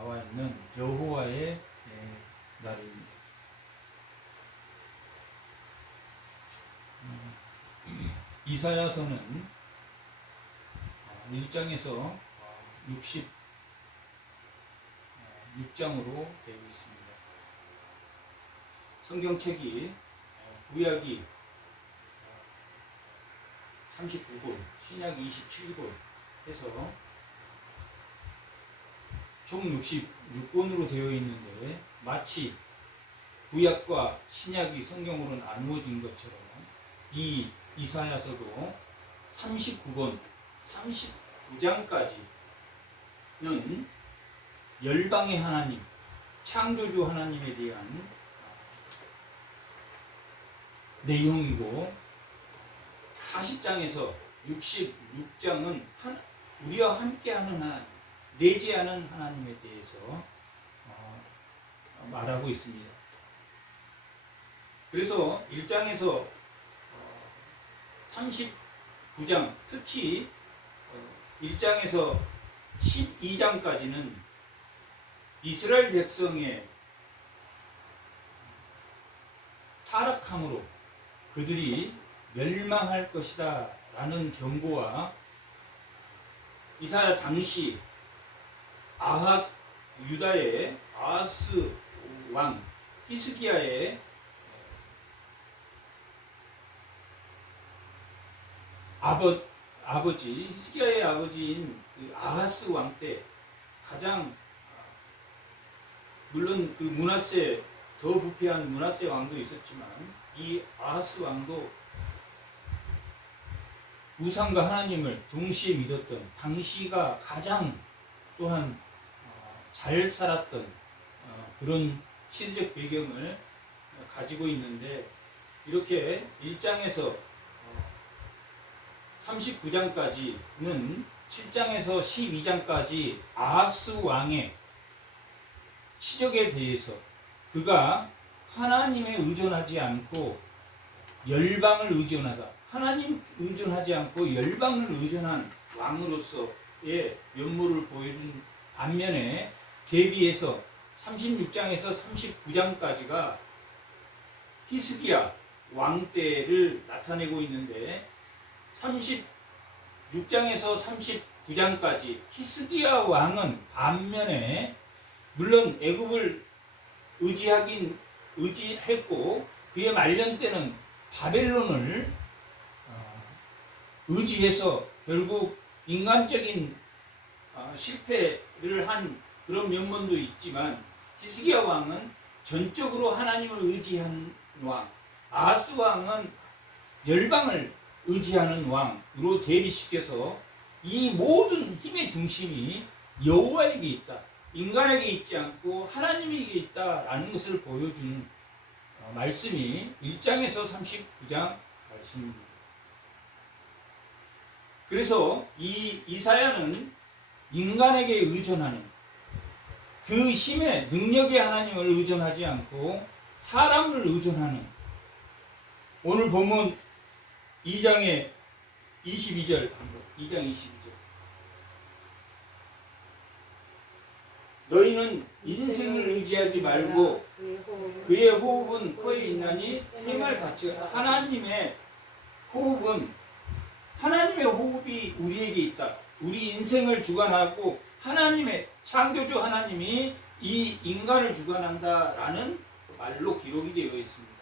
나와 있는 여호와의 날입니다. 이사야서는 1장에서 66장으로 되어 있습니다. 성경책이 구약이 39권, 신약이 27권 해서 총 66권으로 되어 있는데 마치 구약과 신약이 성경으로 나누어진 것처럼 이 이사야서도 39권, 39장까지는 열방의 하나님, 창조주 하나님에 대한 내용이고 40장에서 66장은 우리와 함께하는 하나님, 내재하는 하나님에 대해서 말하고 있습니다. 그래서 1장에서 39장, 특히 1장에서 12장까지는 이스라엘 백성의 타락함으로 그들이 멸망할 것이다 라는 경고와 이사야 당시 유다의 아하스 왕 히스기야의 아버지 히스기야의 아버지인 그 아하스 왕 때 가장 물론 그 므낫세 더 부패한 므낫세 왕도 있었지만 이 아하스 왕도 우상과 하나님을 동시에 믿었던 당시가 가장 또한 잘 살았던 그런 시대적 배경을 가지고 있는데 이렇게 1장에서 39장까지는 7장에서 12장까지 아하스 왕의 치적에 대해서 그가 하나님에 의존하지 않고 열방을 의존하다, 하나님 의존하지 않고 열방을 의존한 왕으로서의 면모를 보여준 반면에 대비해서 36장에서 39장까지가 히스기야 왕 때를 나타내고 있는데 36장에서 39장까지 히스기야 왕은 반면에 물론 애굽을 의지했고 그의 말년 때는 바벨론을 의지해서 결국 인간적인 실패를 한 그런 면모도 있지만 히스기야 왕은 전적으로 하나님을 의지한 왕, 아하스 왕은 열방을 의지하는 왕으로 대비시켜서 이 모든 힘의 중심이 여호와에게 있다, 인간에게 있지 않고 하나님에게 있다라는 것을 보여준 말씀이 1장에서 39장 말씀입니다. 그래서 이 이사야는 인간에게 의존하는 그 힘의 능력의 하나님을 의존하지 않고 사람을 의존하는 오늘 보면 2장의 22절 2장 22절 너희는 인생을 의지하지 말고 그의 호흡은 코에 있나니 생활 가치가 하나님의 호흡이 우리에게 있다. 우리 인생을 주관하고 하나님의 창조주 하나님이 이 인간을 주관한다라는 말로 기록이 되어 있습니다.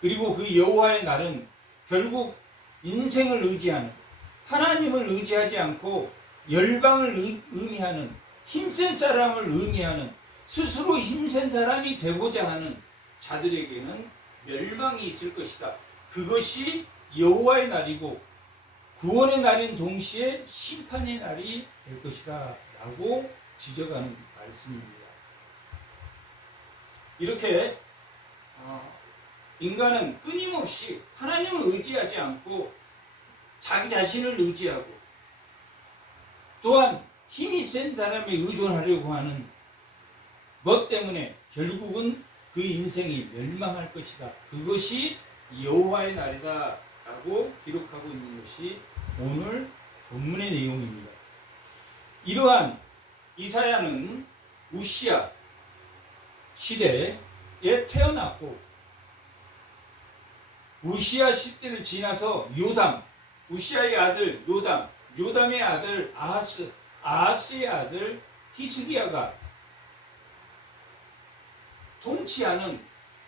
그리고 그 여호와의 날은 결국 인생을 의지하는 하나님을 의지하지 않고 열방을 의미하는 힘센 사람을 의미하는 스스로 힘센 사람이 되고자 하는 자들에게는 멸망이 있을 것이다. 그것이 여호와의 날이고 구원의 날인 동시에 심판의 날이 될 것이다 라고 지적하는 말씀입니다. 이렇게 인간은 끊임없이 하나님을 의지하지 않고 자기 자신을 의지하고 또한 힘이 센 사람에 의존하려고 하는 것 때문에 결국은 그 인생이 멸망할 것이다. 그것이 여호와의 날이다 라고 기록하고 있는 것이 오늘 본문의 내용입니다. 이러한 이사야는 우시야 시대에 태어났고, 우시야 시대를 지나서 요담, 우시야의 아들 요담, 요담의 아들 아하스, 아하스의 아들 히스기야가 통치하는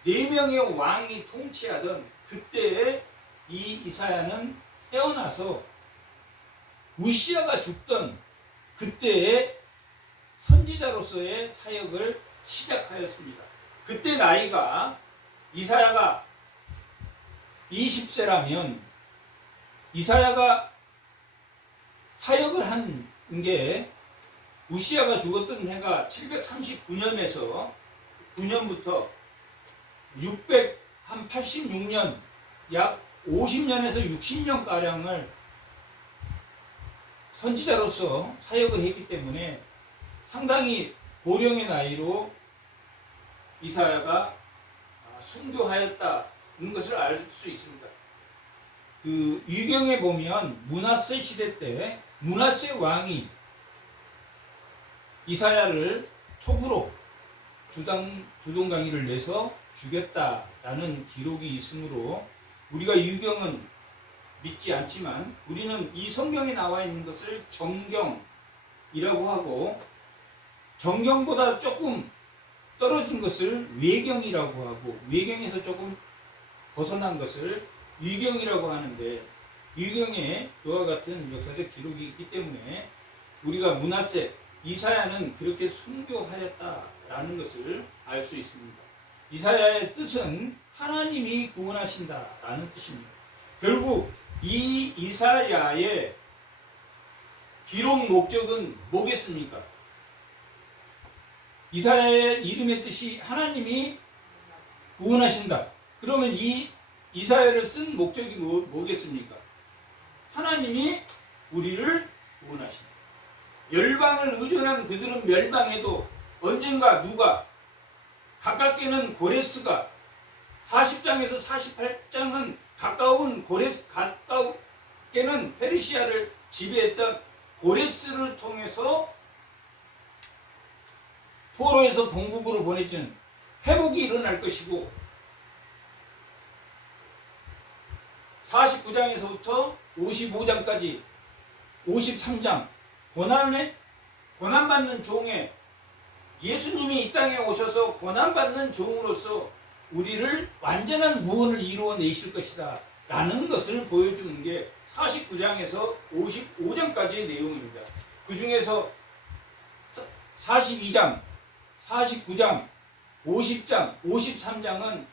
4명의 왕이 통치하던 그때에 이 이사야는 태어나서 우시야가 죽던 그때에 선지자로서의 사역을 시작하였습니다. 그때 나이가 이사야가 20세라면 이사야가 사역을 한 게 우시야가 죽었던 해가 739년에서 9년부터 686년, 약 50년에서 60년 가량을 선지자로서 사역을 했기 때문에 상당히 고령의 나이로 이사야가 순교하였다는 것을 알 수 있습니다. 그 유경에 보면 므낫세 시대 때 므낫세 왕이 이사야를 톱으로 두동강이를 내서 죽였다라는 기록이 있으므로 우리가 유경은 믿지 않지만 우리는 이 성경에 나와 있는 것을 정경이라고 하고, 정경보다 조금 떨어진 것을 외경이라고 하고, 외경에서 조금 벗어난 것을 유경이라고 하는데, 유경에 그와 같은 역사적 기록이 있기 때문에 우리가 므낫세, 이사야는 그렇게 순교하였다라는 것을 알 수 있습니다. 이사야의 뜻은 하나님이 구원하신다라는 뜻입니다. 결국 이 이사야의 기록 목적은 뭐겠습니까? 이사야의 이름의 뜻이 하나님이 구원하신다. 그러면 이 이사야를 쓴 목적이 뭐겠습니까? 하나님이 우리를 구원하신다. 열방을 의존한 그들은 멸망해도 언젠가 누가, 가깝게는 고레스가, 40장에서 48장은 가까우게는 페르시아를 지배했던 고레스를 통해서 포로에서 본국으로 보내지는 회복이 일어날 것이고, 49장에서부터 55장까지 53장 고난받는 종의, 예수님이 이 땅에 오셔서 고난받는 종으로서 우리를 완전한 구원을 이루어내실 것이다 라는 것을 보여주는 게 49장에서 55장까지의 내용입니다. 그 중에서 42장, 49장, 50장, 53장은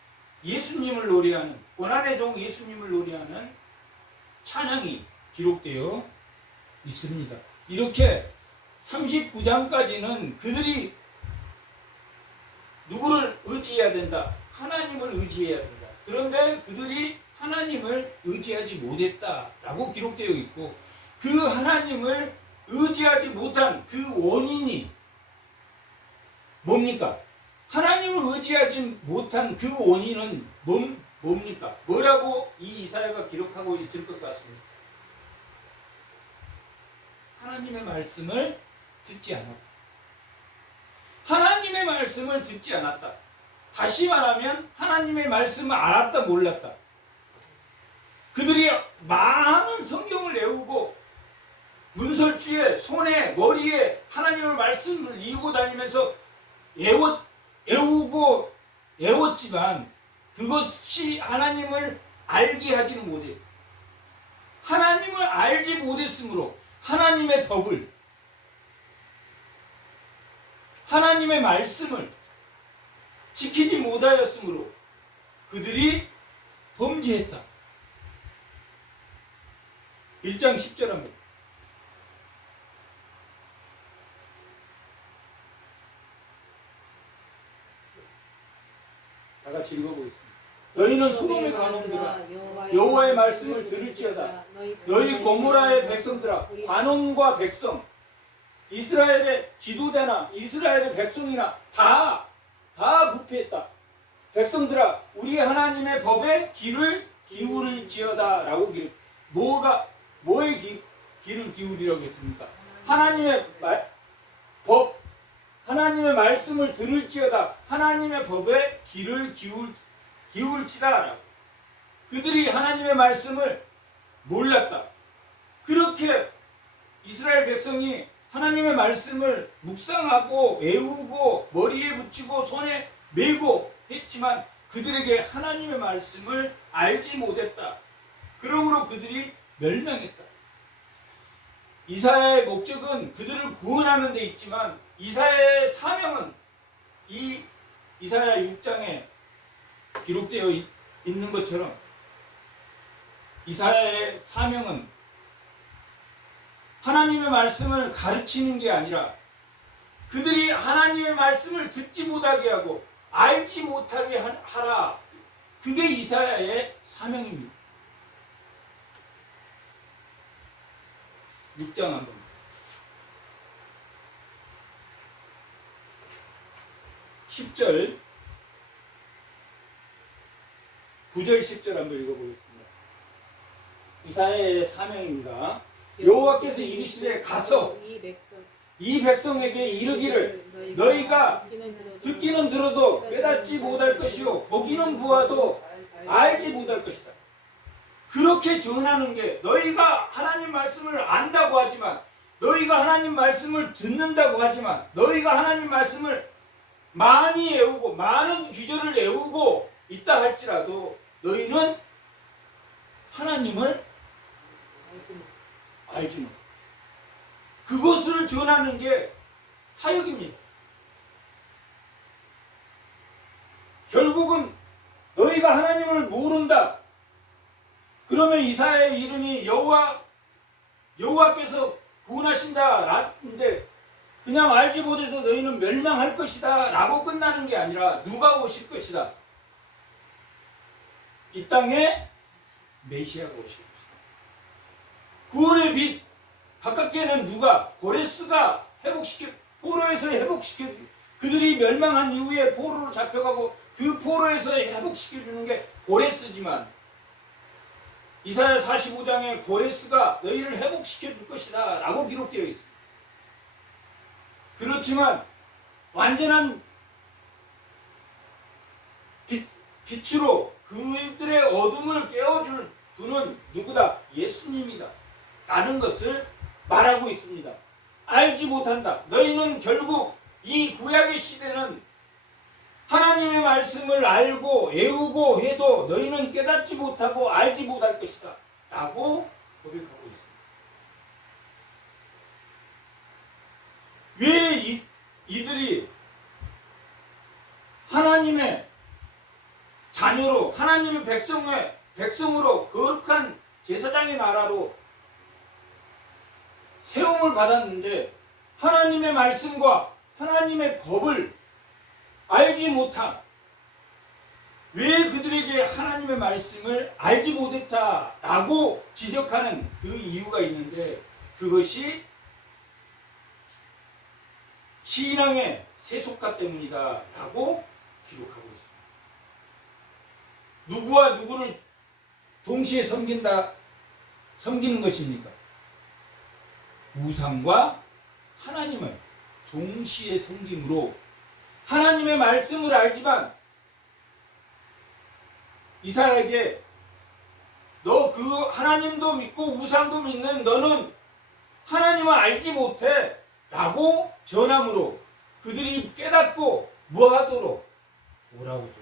예수님을 노래하는, 고난의 종 예수님을 노래하는 찬양이 기록되어 있습니다. 이렇게 39장까지는 그들이 누구를 의지해야 된다? 하나님을 의지해야 된다. 그런데 그들이 하나님을 의지하지 못했다라고 기록되어 있고, 그 하나님을 의지하지 못한 그 원인이 뭡니까? 하나님을 의지하지 못한 그 원인은 뭡니까? 뭐라고 이 이사야가 기록하고 있을 것 같습니까? 하나님의 말씀을 듣지 않았다. 하나님의 말씀을 듣지 않았다. 다시 말하면 하나님의 말씀을 알았다, 몰랐다. 그들이 많은 성경을 외우고 문설주에, 손에, 머리에 하나님의 말씀을 이고 다니면서 외웠지만 그것이 하나님을 알게 하지는 못했다. 하나님을 알지 못했으므로 하나님의 법을, 하나님의 말씀을 지키지 못하였으므로 그들이 범죄했다. 1장 10절 합니다. 다 같이 읽어보겠습니다. 너희는 소돔의 관원들아, 여호와의 말씀을 들을지어다. 너희 고모라의 백성들아, 관원과 백성, 이스라엘의 지도자나 이스라엘의 백성이나 다 부패했다. 백성들아, 우리 하나님의 법에 귀를 기울일지어다 라고 뭐의 귀를 기울이라고 했습니까? 하나님의 법, 하나님의 말씀을 들을지어다 하나님의 법에 귀를 기울지다. 그들이 하나님의 말씀을 몰랐다. 그렇게 이스라엘 백성이 하나님의 말씀을 묵상하고 외우고 머리에 붙이고 손에 메고 했지만 그들에게 하나님의 말씀을 알지 못했다. 그러므로 그들이 멸망했다. 이사야의 목적은 그들을 구원하는 데 있지만 이사야의 사명은 이 이사야 6장에 기록되어 있는 것처럼 이사야의 사명은 하나님의 말씀을 가르치는 게 아니라 그들이 하나님의 말씀을 듣지 못하게 하고 알지 못하게 하라. 그게 이사야의 사명입니다. 6장 한번 10절 9절 10절 한번 읽어보겠습니다. 이사야의 사명입니다. 여호와께서 이르시되 가서 이 백성에게 이르기를 너희가 듣기는 들어도 깨닫지 못할 것이요 보기는 보아도 알지 못할 것이다. 그렇게 전하는 게 너희가 하나님 말씀을 안다고 하지만 너희가 하나님 말씀을 듣는다고 하지만 너희가 하나님 말씀을 많이 외우고 많은 기절을 외우고 있다 할지라도 너희는 하나님을 알지 못. 그것을 전하는 게 사역입니다. 결국은 너희가 하나님을 모른다. 그러면 이사야의 이름이 여호와께서 구원하신다 라는데 그냥 알지 못해서 너희는 멸망할 것이다 라고 끝나는 게 아니라 누가 오실 것이다. 이 땅에 메시아가 오실 것이다. 구원의 빛 가깝게는 누가 고레스가 포로에서 회복시켜 그들이 멸망한 이후에 포로로 잡혀가고 그 포로에서 회복시켜주는 게 고레스지만 이사야 45장에 고레스가 너희를 회복시켜 줄 것이다 라고 기록되어 있습니다. 그렇지만 완전한 빛으로 그들의 어둠을 깨워줄 분은 누구다? 예수님이다 라는 것을 말하고 있습니다. 알지 못한다. 너희는 결국 이 구약의 시대는 하나님의 말씀을 알고 외우고 해도 너희는 깨닫지 못하고 알지 못할 것이다 라고 고백하고 있습니다. 왜 이들이 하나님의 자녀로 하나님의 백성으로 거룩한 제사장의 나라로 세움을 받았는데 하나님의 말씀과 하나님의 법을 알지 못한 왜 그들에게 하나님의 말씀을 알지 못했다라고 지적하는 그 이유가 있는데 그것이 신앙의 세속화 때문이다 라고 기록하고 있습니다. 누구와 누구를 동시에 섬기는 것입니까? 우상과 하나님을 동시에 섬김으로 하나님의 말씀을 알지만 이사야에게 너 그 하나님도 믿고 우상도 믿는 너는 하나님을 알지 못해 라고 전함으로 그들이 깨닫고 뭐하도록 돌아오도록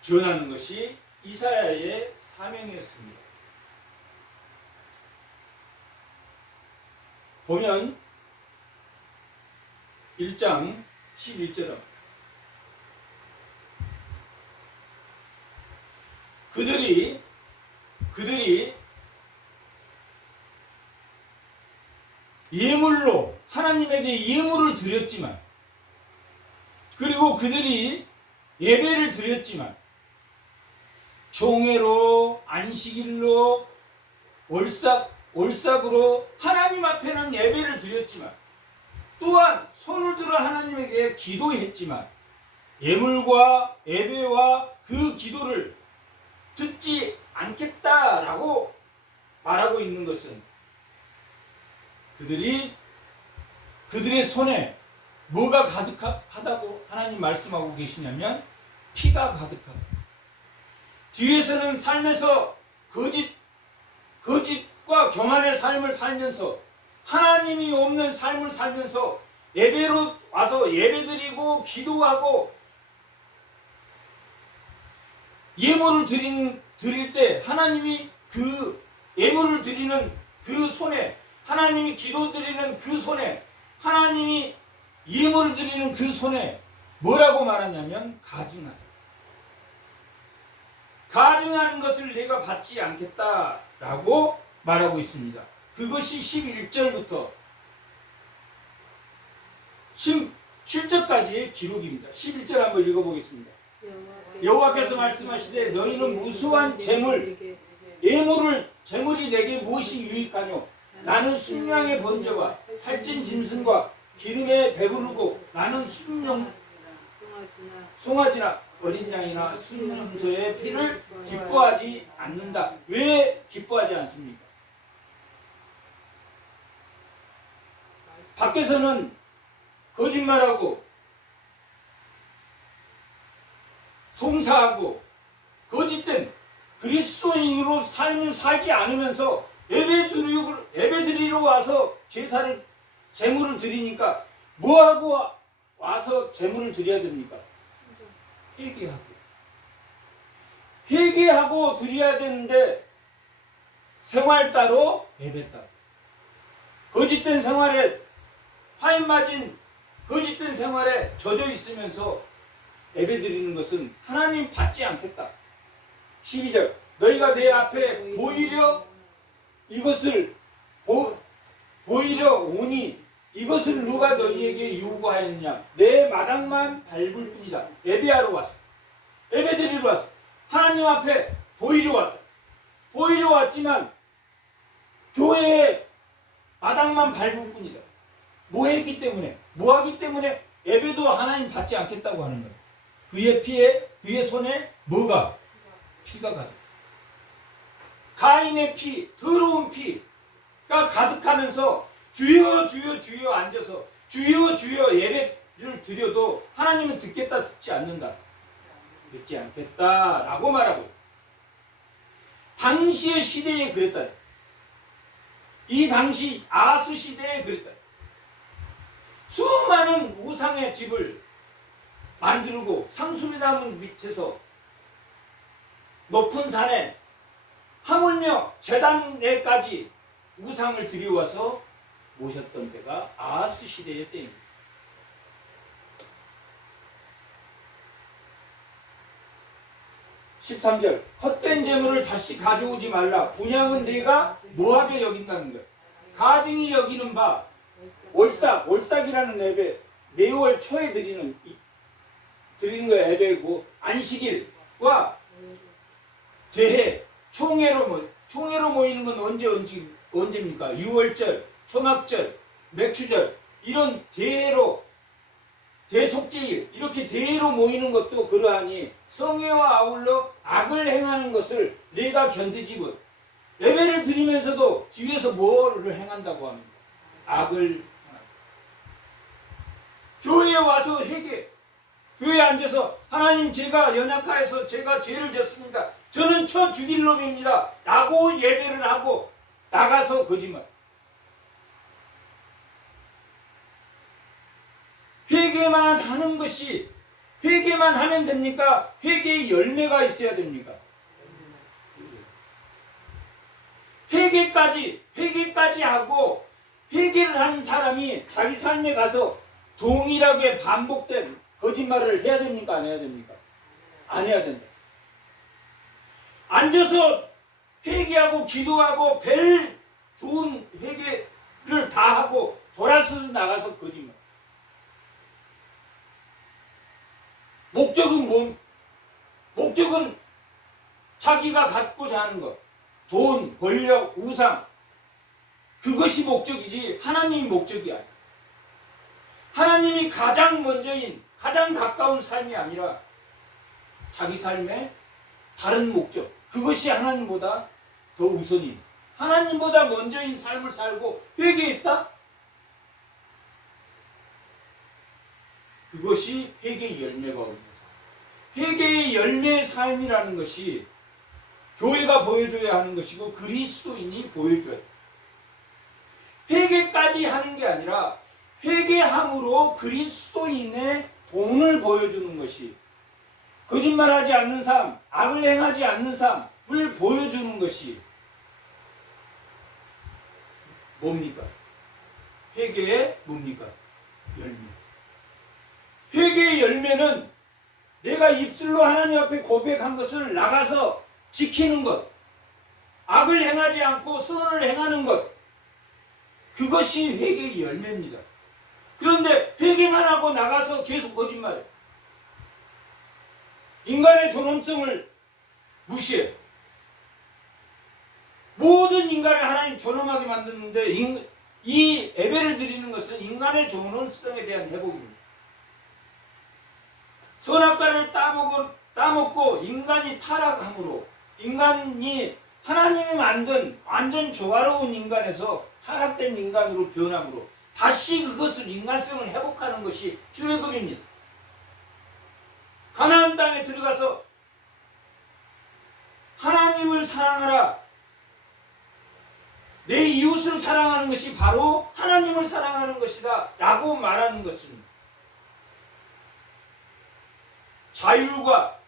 전하는 것이 이사야의 사명이었습니다. 보면 1장 11절은 그들이 예물로 하나님에게 예물을 드렸지만 그리고 그들이 예배를 드렸지만 종회로 안식일로 올삭으로 하나님 앞에는 예배를 드렸지만 또한 손을 들어 하나님에게 기도했지만 예물과 예배와 그 기도를 듣지 않겠다라고 말하고 있는 것은 그들이 그들의 손에 뭐가 가득하다고 하나님 말씀하고 계시냐면 피가 가득하다. 뒤에서는 삶에서 거짓과 교만의 삶을 살면서 하나님이 없는 삶을 살면서 예배로 와서 예배드리고 기도하고 예물을 드릴 때 하나님이 그 예물을 드리는 그 손에, 하나님이 기도 드리는 그 손에, 하나님이 예물을 드리는 그 손에 뭐라고 말하냐면 가증하다. 가증하는 것을 내가 받지 않겠다라고 말하고 있습니다. 그것이 11절부터 17절까지의 기록입니다. 11절 한번 읽어보겠습니다. 여호와께서 말씀하시되 너희는 무수한 재물이 내게 무엇이 유익하뇨? 나는 순양의 번제와 살찐 짐승과 기름에 배부르고 나는 송아지나 어린 양이나 순염소의 피를 기뻐하지 않는다. 왜 기뻐하지 않습니까? 밖에서는 거짓말하고 송사하고 거짓된 그리스도인으로 삶을 살지 않으면서 예배드리러 와서 제물을 드리니까 뭐하고 와서 제물을 드려야 됩니까? 회개하고 드려야 되는데 생활 따로 예배 따로 거짓된 생활에 화인 맞은 거짓된 생활에 젖어 있으면서 예배 드리는 것은 하나님 받지 않겠다. 12절 너희가 내 앞에 보이려 이것을 보이려 오니 이것을 누가 너희에게 요구하였느냐? 내 마당만 밟을 뿐이다. 예배하러 왔어. 예배 드리러 왔어. 하나님 앞에 보이려 왔다. 보이려 왔지만 교회에 마당만 밟을 뿐이다. 뭐 하기 때문에 예배도 하나님 받지 않겠다고 하는 거예요. 그의 손에 뭐가? 피가 가득. 가인의 피, 더러운 피가 가득하면서 주여 주여 주여 앉아서 주여 주여 예배를 드려도 하나님은 듣겠다 듣지 않는다. 듣지 않겠다라고 말하고 당시의 시대에 그랬다. 이 당시 아하스 시대에 그랬다. 수많은 우상의 집을 만들고 상수리나무 밑에서 높은 산에 하물며 제단에까지 우상을 들여와서 모셨던 때가 아하스 시대의 때입니다. 13절 헛된 재물을 다시 가져오지 말라. 분향은 네가 뭐하게 여긴다는 거예요. 가증이 여기는 바 월삭이라는 예배 매월 초에 드리는 거 예배고 안식일과 대회 총회로 모이는 건 언제입니까? 6월절, 초막절, 맥추절 이런 대속제일 이렇게 대회로 모이는 것도 그러하니 성회와 아울러 악을 행하는 것을 내가 견디지 못. 예배를 드리면서도 뒤에서 뭐를 행한다고 합니다. 악을. 교회에 와서 교회에 앉아서 하나님 제가 연약하여서 제가 죄를 졌습니다. 저는 쳐 죽일 놈입니다. 라고 예배를 하고 나가서 거짓말. 회개만 하는 것이 회개만 하면 됩니까? 회개의 열매가 있어야 됩니까? 회개까지 하고 회개를 한 사람이 자기 삶에 가서 동일하게 반복된 거짓말을 해야 됩니까? 안 해야 됩니까? 안 해야 된다. 앉아서 회개하고 기도하고 별 좋은 회개를 다 하고 돌아서서 나가서 거짓말. 목적은 자기가 갖고자 하는 것. 돈, 권력, 우상. 그것이 목적이지 하나님이 목적이 아니야. 하나님이 가장 먼저인 가장 가까운 삶이 아니라 자기 삶의 다른 목적. 그것이 하나님보다 더 우선인. 하나님보다 먼저인 삶을 살고 회개했다? 그것이 회개의 열매가 오는 거죠. 회개의 열매의 삶이라는 것이 교회가 보여줘야 하는 것이고 그리스도인이 보여줘야 해요. 회개까지 하는 게 아니라 회개함으로 그리스도인의 본을 보여주는 것이, 거짓말하지 않는 삶, 악을 행하지 않는 삶을 보여주는 것이 뭡니까? 회개의 뭡니까? 열매. 회개의 열매는 내가 입술로 하나님 앞에 고백한 것을 나가서 지키는 것, 악을 행하지 않고 선을 행하는 것, 그것이 회개의 열매입니다. 그런데 회개만 하고 나가서 계속 거짓말해. 인간의 존엄성을 무시해. 모든 인간을 하나님 존엄하게 만드는데 이 예배를 드리는 것은 인간의 존엄성에 대한 회복입니다. 선악과를 따먹고 인간이 타락함으로, 인간이 하나님이 만든 완전 조화로운 인간에서 타락된 인간으로 변함으로 다시 그것을 인간성을 회복하는 것이 출애굽입니다. 가나안 땅에 들어가서 하나님을 사랑하라, 내 이웃을 사랑하는 것이 바로 하나님을 사랑하는 것이다 라고 말하는 것입니다. 자율과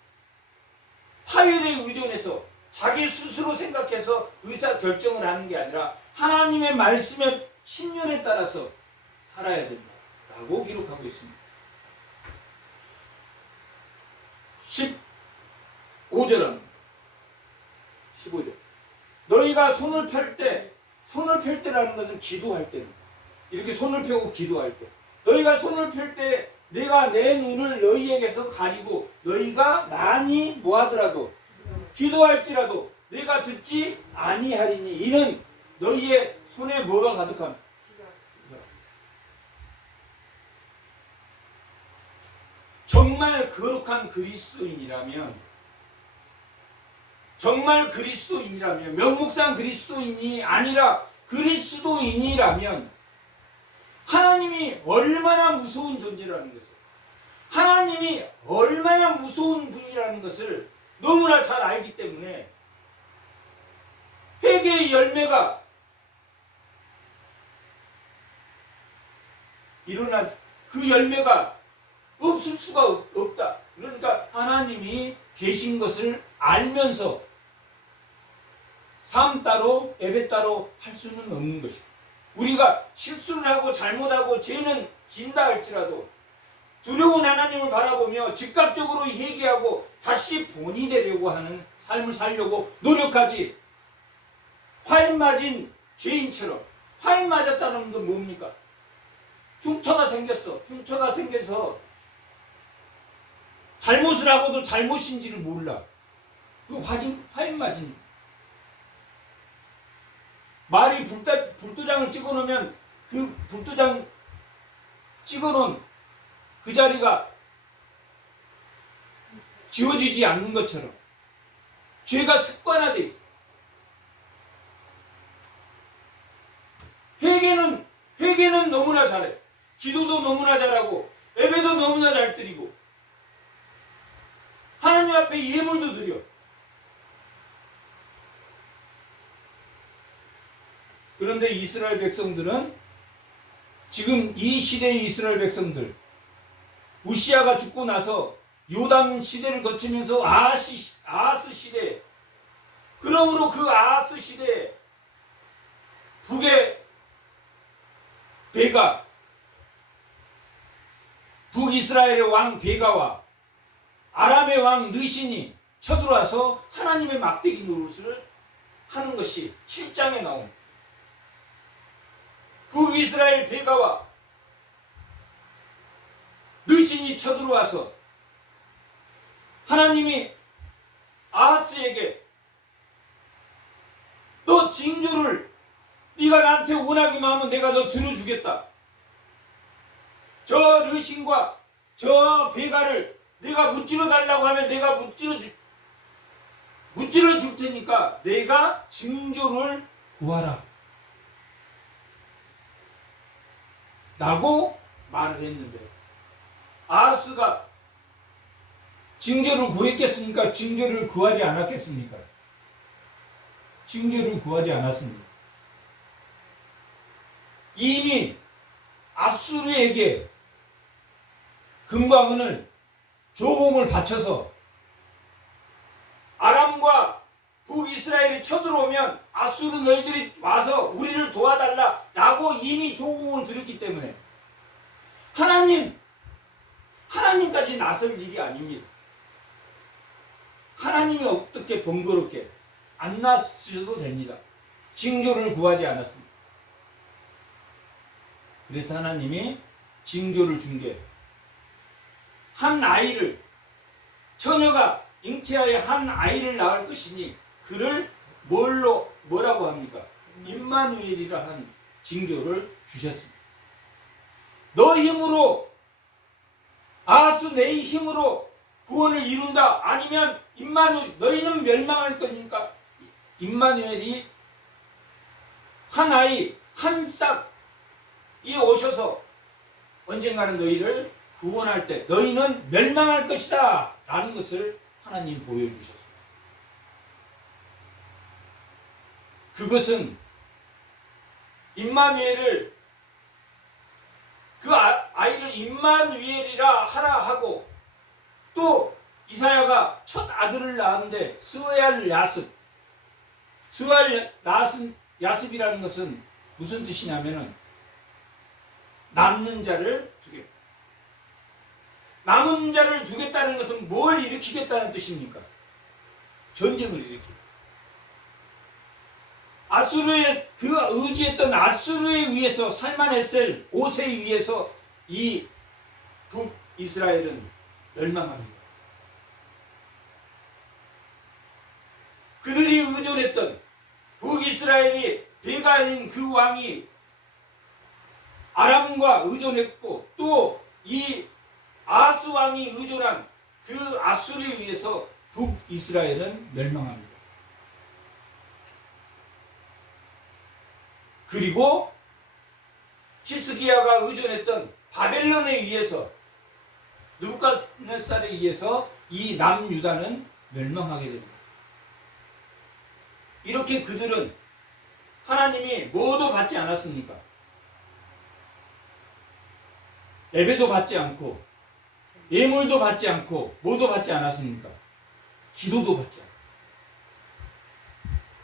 타율에 의존해서 자기 스스로 생각해서 의사결정을 하는 게 아니라 하나님의 말씀의 신념에 따라서 살아야 된다 라고 기록하고 있습니다. 15절은 15절, 너희가 손을 펼 때라는 것은 기도할 때입니다. 이렇게 손을 펴고 기도할 때, 너희가 손을 펼 때 내가 내 눈을 너희에게서 가리고 너희가 많이 뭐하더라도 기도할지라도 내가 듣지 아니하리니 이는 너희의 손에 뭐가 가득함? 정말 거룩한 그리스도인이라면, 정말 그리스도인이라면, 명목상 그리스도인이 아니라 그리스도인이라면 하나님이 얼마나 무서운 존재라는 것을, 하나님이 얼마나 무서운 분이라는 것을 너무나 잘 알기 때문에 회개의 열매가 일어나, 그 열매가 없을 수가 없다. 그러니까 하나님이 계신 것을 알면서 삶 따로 예배 따로 할 수는 없는 것이다. 우리가 실수를 하고 잘못하고 죄는 진다 할지라도 두려운 하나님을 바라보며 즉각적으로 회개하고 다시 본이 되려고 하는 삶을 살려고 노력하지, 화인 맞은 죄인처럼, 화인 맞았다는 건 뭡니까? 흉터가 생겼어. 흉터가 생겨서 잘못을 하고도 잘못인지를 몰라. 그 화인 맞은. 말이 불도장을 찍어놓으면 그 불도장 찍어놓은 그 자리가 지워지지 않는 것처럼 죄가 습관화되어 있어. 회개는 너무나 잘해. 기도도 너무나 잘하고 예배도 너무나 잘 드리고 하나님 앞에 예물도 드려. 그런데 이스라엘 백성들은, 지금 이 시대의 이스라엘 백성들, 우시아가 죽고 나서 요담 시대를 거치면서 아하스 시대, 그러므로 그 아하스 시대에 북의 베가, 북이스라엘의 왕 베가와 아람의 왕 르신이 쳐들어와서 하나님의 막대기 노릇을 하는 것이 7장에 나옵니다. 북이스라엘 베가와 르신이 쳐들어와서 하나님이 아하스에게 너 징조를 네가 나한테 원하기만 하면 내가 너 들어주겠다. 저 르신과 저 베가를 내가 무찔러 달라고 하면 내가 무찔러 줄 테니까 내가 징조를 구하라 라고 말을 했는데, 아하스가 징조를 구했겠습니까? 징조를 구하지 않았겠습니까? 징조를 구하지 않았습니다. 이미 아수르에게 금과 은을 조공을 바쳐서 아람과 북이스라엘이 쳐들어오면 아수르 너희들이 와서 우리를 도와달라 라고 이미 조공을 드렸기 때문에 하나님까지 나설 일이 아닙니다. 하나님이 어떻게 번거롭게 안 나서도 됩니다. 징조를 구하지 않았습니다. 그래서 하나님이 징조를 준 게 한 아이를, 처녀가 잉태하여 한 아이를 낳을 것이니 그를 뭐라고 합니까? 임마누엘이라 한 징조를 주셨습니다. 너 힘으로, 아하스 내 힘으로 구원을 이룬다. 아니면 임마누엘, 너희는 멸망할 거니까 임마누엘이 한 아이, 한 싹이 오셔서 언젠가는 너희를 구원할 때 너희는 멸망할 것이다 라는 것을 하나님 보여주셨습니다. 그것은 임마누엘을, 그 아이를 임마누엘이라 하라 하고, 또 이사야가 첫 아들을 낳았는데 스웨알 야습이라는 것은 무슨 뜻이냐면은 남는 자를 두겠다. 남은 자를 두겠다는 것은 뭘 일으키겠다는 뜻입니까? 전쟁을 일으키고, 아수르에, 그가 의지했던 아수르에 의해서, 살만에셀 5세에 의해서 이 북이스라엘은 멸망합니다. 그들이 의존했던 북이스라엘이 배가 아닌 그 왕이 아람과 의존했고, 또 이 아하스 왕이 의존한 그 아수르에 의해서 북이스라엘은 멸망합니다. 그리고 히스기야가 의존했던 바벨론에 의해서, 느부갓네살에 의해서 이 남유다는 멸망하게 됩니다. 이렇게 그들은 하나님이 뭐도 받지 않았습니까? 예배도 받지 않고, 예물도 받지 않고, 뭐도 받지 않았습니까? 기도도 받지 않고.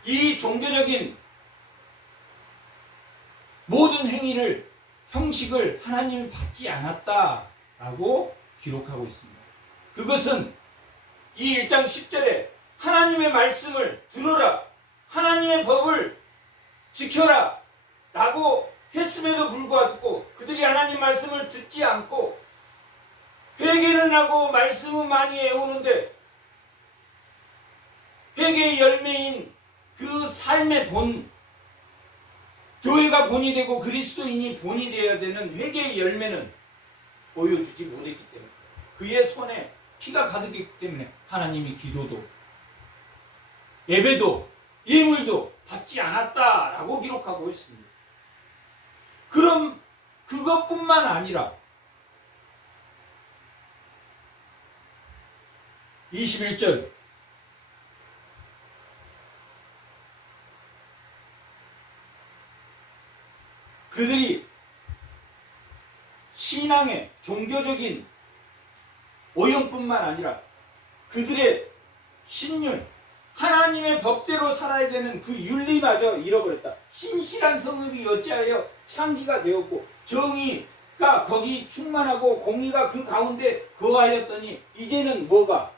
이 종교적인 모든 행위를, 형식을 하나님이 받지 않았다라고 기록하고 있습니다. 그것은 이 1장 10절에 하나님의 말씀을 들어라, 하나님의 법을 지켜라 라고 했음에도 불구하고 그들이 하나님 말씀을 듣지 않고 회개는 하고 말씀은 많이 외우는데 회개의 열매인 그 삶의 본, 교회가 본이 되고 그리스도인이 본이 되어야 되는 회개의 열매는 보여주지 못했기 때문에, 그의 손에 피가 가득했기 때문에 하나님이 기도도 예배도 예물도 받지 않았다라고 기록하고 있습니다. 그럼 그것뿐만 아니라 21절, 그들이 신앙의 종교적인 오염뿐만 아니라 그들의 신율, 하나님의 법대로 살아야 되는 그 윤리마저 잃어버렸다. 신실한 성읍이 어찌하여 창기가 되었고 정의가 거기 충만하고 공의가 그 가운데 거하였더니 이제는 뭐가?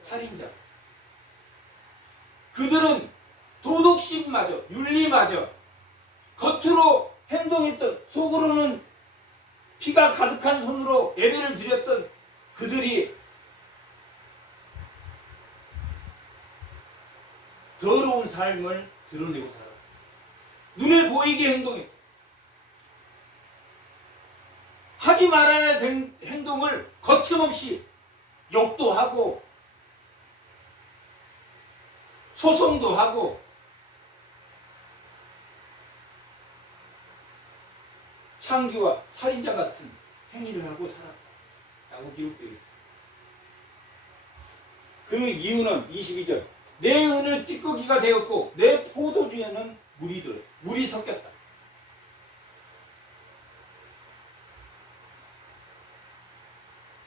살인자. 그들은 도덕심마저, 윤리마저, 겉으로 행동했던, 속으로는 피가 가득한 손으로 예배를 드렸던 그들이 더러운 삶을 드러내고 살았다. 눈에 보이게 행동했다. 하지 말아야 될 행동을 거침없이 욕도 하고 소송도 하고 창기와 살인자 같은 행위를 하고 살았다. 라고 기록되어 있습니다. 그 이유는 22절. 내 은은 찌꺼기가 되었고 내 포도주에는 물이 섞였다.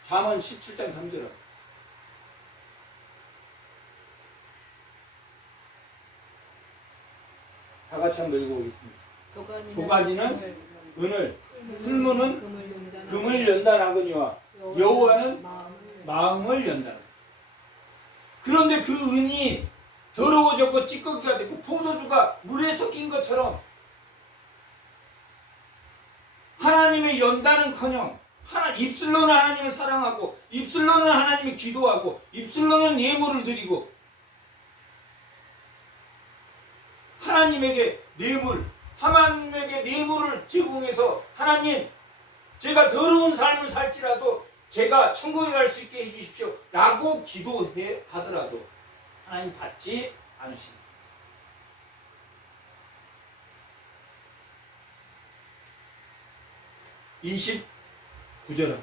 잠언 17장 3절은 다 같이 한번 읽어보겠습니다. 도가니는 은을, 풀무는 금을 연단하거니와 여호와는 마음을 연단하다. 그런데 그 은이 더러워졌고 찌꺼기가 되고 포도주가 물에 섞인 것처럼 하나님의 연단은커녕 입술로는 하나님을 사랑하고 입술로는 하나님을 기도하고 입술로는 예물을 드리고 하나님에게 뇌물을 제공해서 하나님 제가 더러운 삶을 살지라도 제가 천국에 갈 수 있게 해주십시오 라고 기도하더라도 하나님 받지 않으십니다. 인십 9절은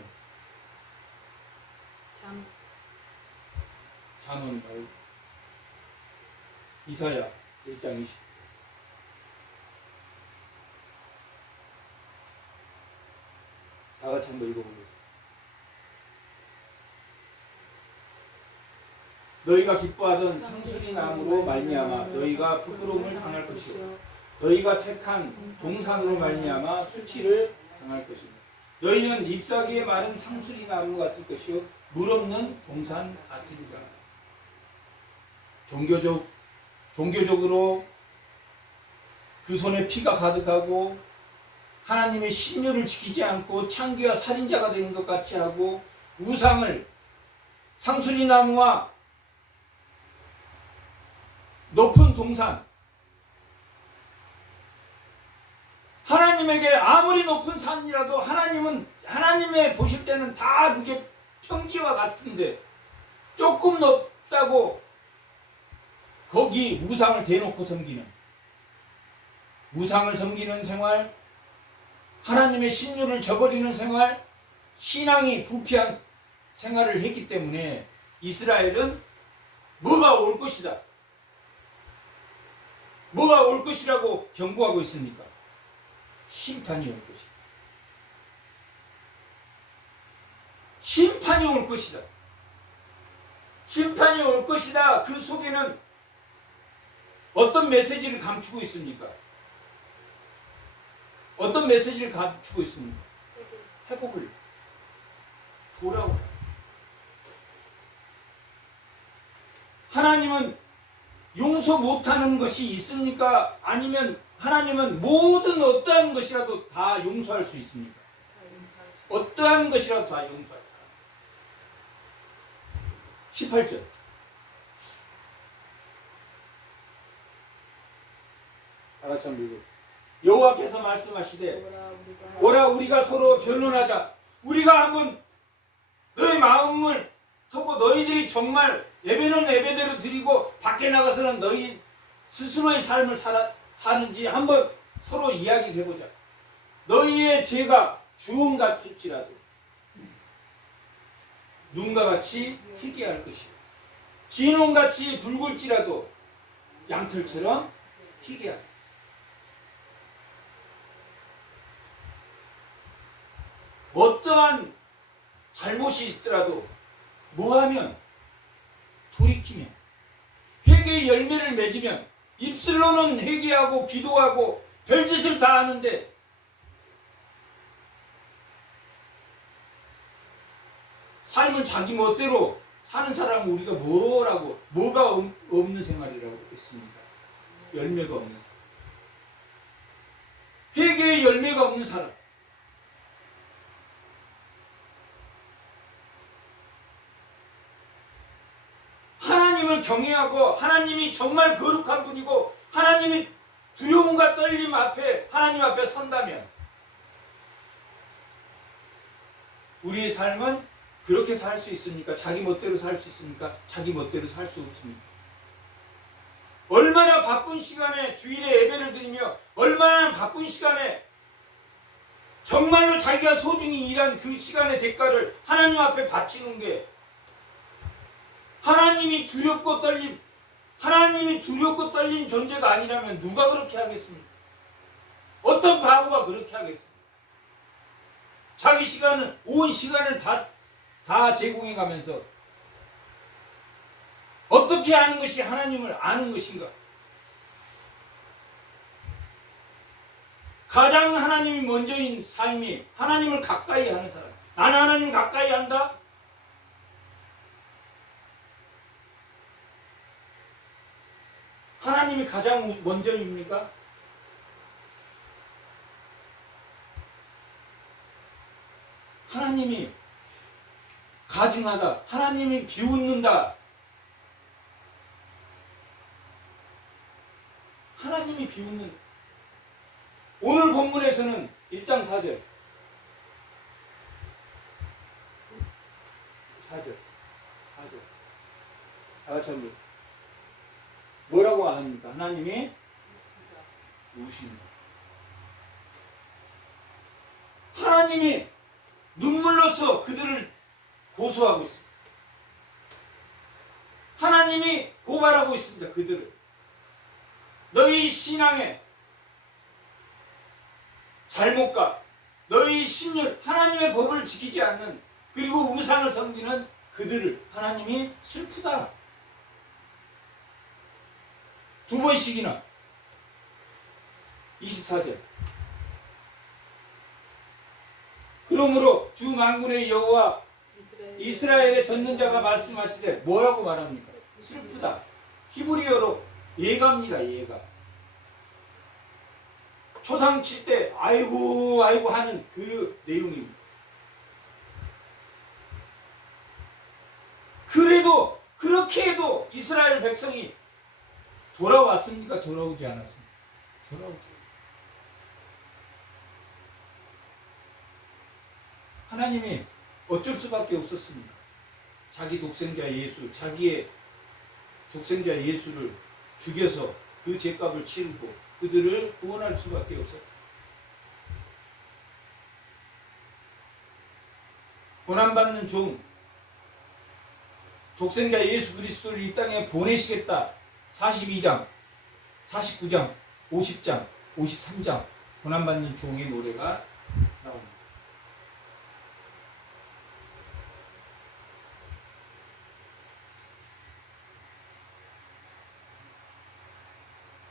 잠언 말고 이사야 1장 20. 다 같이 한번 읽어보겠습니다. 너희가 기뻐하던 상수리 나무로 말미암아 너희가 부끄러움을 당할 것이요 너희가 택한 동산으로 말미암아 수치를 당할 것이며 너희는 잎사귀에 마른 상수리 나무 같을 것이요 물 없는 동산 같으리라. 종교적으로 그 손에 피가 가득하고 하나님의 신료를 지키지 않고 창기와 살인자가 된 것 같이 하고 우상을 상수리 나무와 높은 동산 하나님에게 아무리 높은 산이라도 하나님의 보실 때는 다 그게 평지와 같은데 조금 높다고 거기 우상을 대놓고 섬기는 우상을 섬기는 생활 하나님의 신유를 저버리는 생활 신앙이 부패한 생활을 했기 때문에 이스라엘은 뭐가 올 것이다. 뭐가 올 것이라고 경고하고 있습니까? 심판이 올 것이다. 심판이 올 것이다. 심판이 올 것이다. 그 속에는 어떤 메시지를 감추고 있습니까? 어떤 메시지를 감추고 있습니까? 회복을 돌아오라. 하나님은 용서 못하는 것이 있습니까? 아니면 하나님은 모든 어떠한 것이라도 다 용서할 수 있습니까? 어떠한 것이라도 다 용서할 수 있습니다. 18절 다 같이 한번 읽어. 여호와께서 말씀하시되 오라 우리가 서로 변론하자. 우리가 한번 너희 마음을 서고 너희들이 정말 예배는 예배대로 드리고 밖에 나가서는 너희 스스로의 삶을 사는지 한번 서로 이야기해보자. 너희의 죄가 주홍같을지라도 눈과 같이 희귀할 것이요 진홍같이 붉을지라도 양털처럼 희귀할 것이요. 어떠한 잘못이 있더라도 뭐하면 돌이키면 회개의 열매를 맺으면 입술로는 회개하고 기도하고 별짓을 다 하는데 삶을 자기 멋대로 사는 사람은 우리가 뭐가 없는 생활이라고 했습니까? 열매가 없는 사람. 회개의 열매가 없는 사람. 하나님을 경외하고 하나님이 정말 거룩한 분이고 하나님이 두려움과 떨림 앞에 하나님 앞에 선다면 우리의 삶은 그렇게 살 수 있습니까? 자기 멋대로 살 수 있습니까? 자기 멋대로 살 수 없습니다. 얼마나 바쁜 시간에 주일에 예배를 드리며 얼마나 바쁜 시간에 정말로 자기가 소중히 이방인이 일한 그 시간의 대가를 하나님 앞에 바치는 게 하나님이 두렵고 떨린 존재가 아니라면 누가 그렇게 하겠습니까? 어떤 바보가 그렇게 하겠습니까? 자기 시간을, 온 시간을 다 제공해 가면서 어떻게 하는 것이 하나님을 아는 것인가? 가장 하나님이 먼저인 삶이 하나님을 가까이 하는 사람. 나는 하나님을 가까이 한다? 하나님이 가장 먼저입니까? 하나님이 가증하다. 하나님이 비웃는다. 하나님이 비웃는. 오늘 본문에서는 1장 4절. 4절. 전부. 뭐라고 합니까? 하나님이 우십니다. 하나님이 눈물로써 그들을 고소하고 있습니다. 하나님이 고발하고 있습니다. 그들을. 너희 신앙의 잘못과 너희 신율, 하나님의 법을 지키지 않는, 그리고 우상을 섬기는 그들을 하나님이 슬프다. 두 번씩이나. 24절. 그러므로 주 만군의 여호와 이스라엘의 전능자가 말씀하시되 뭐라고 말합니까? 슬프다. 히브리어로 예가입니다. 예가. 초상 칠 때 아이고 아이고 하는 그 내용입니다. 그래도 그렇게 해도 이스라엘 백성이 돌아왔습니까? 돌아오지 않았습니까? 돌아오지. 하나님이 어쩔 수밖에 없었습니다. 자기 독생자 예수, 자기의 독생자 예수를 죽여서 그 죄값을 치르고 그들을 구원할 수밖에 없었다. 고난받는 종, 독생자 예수 그리스도를 이 땅에 보내시겠다. 42장, 49장, 50장, 53장 고난받는 종의 노래가 나옵니다.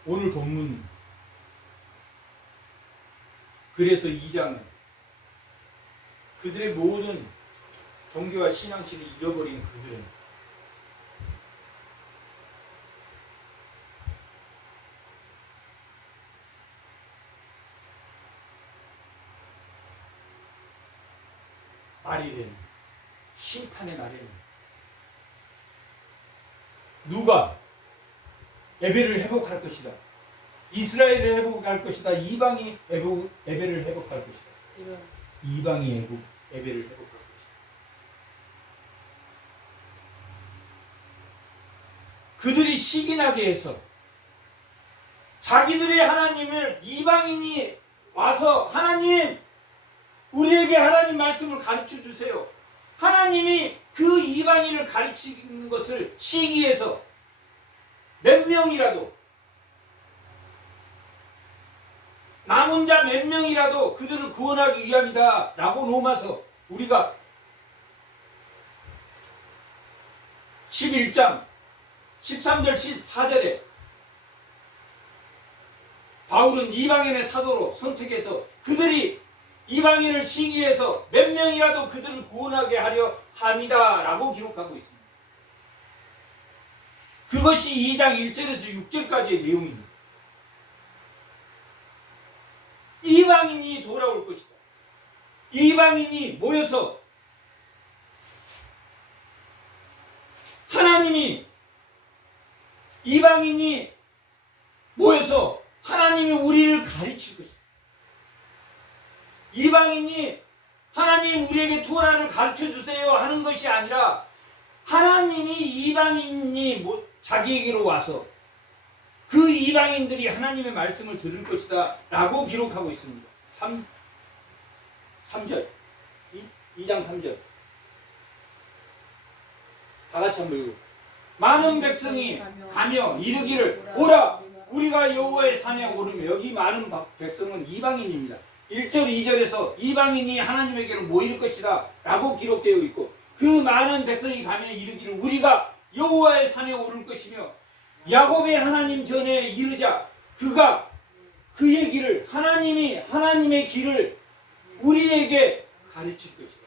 오늘 본문, 그래서 2장은 그들의 모든 종교와 신앙심을 잃어버린 그들은 말이 되는 심판의 날에는 누가 예배를 회복할 것이다. 이스라엘을 회복할 것이다. 이방이 예배를 회복할 것이다. 이방이 예배를 회복할 것이다. 그들이 시기나게 해서 자기들의 하나님을 이방인이 와서 하나님 우리에게 하나님 말씀을 가르쳐 주세요. 하나님이 그 이방인을 가르치는 것을 시기해서 몇 명이라도 남은 자 몇 명이라도 그들을 구원하기 위함이다 라고 놓아서 우리가 11장 13절 14절에 바울은 이방인의 사도로 선택해서 그들이 이방인을 시기해서 몇 명이라도 그들을 구원하게 하려 합니다 라고 기록하고 있습니다. 그것이 2장 1절에서 6절까지의 내용입니다. 이방인이 돌아올 것이다. 이방인이 모여서 이방인이 모여서 하나님이 우리를 가르칠 것이다. 이방인이 하나님 우리에게 토라를 가르쳐 주세요 하는 것이 아니라 하나님이 이방인이 자기에게로 와서 그 이방인들이 하나님의 말씀을 들을 것이다 라고 기록하고 있습니다. 3절 2장 3절. 다 같이 한번 읽어. 많은 백성이 가며 이르기를 오라 우리가 여호와의 산에 오르며, 여기 많은 백성은 이방인입니다. 1절 2절에서 이방인이 하나님에게로 모일 것이다 라고 기록되어 있고, 그 많은 백성이 가며 이르기를 우리가 여호와의 산에 오를 것이며 야곱의 하나님 전에 이르자 그가 그 얘기를, 하나님이 하나님의 길을 우리에게 가르칠 것이다.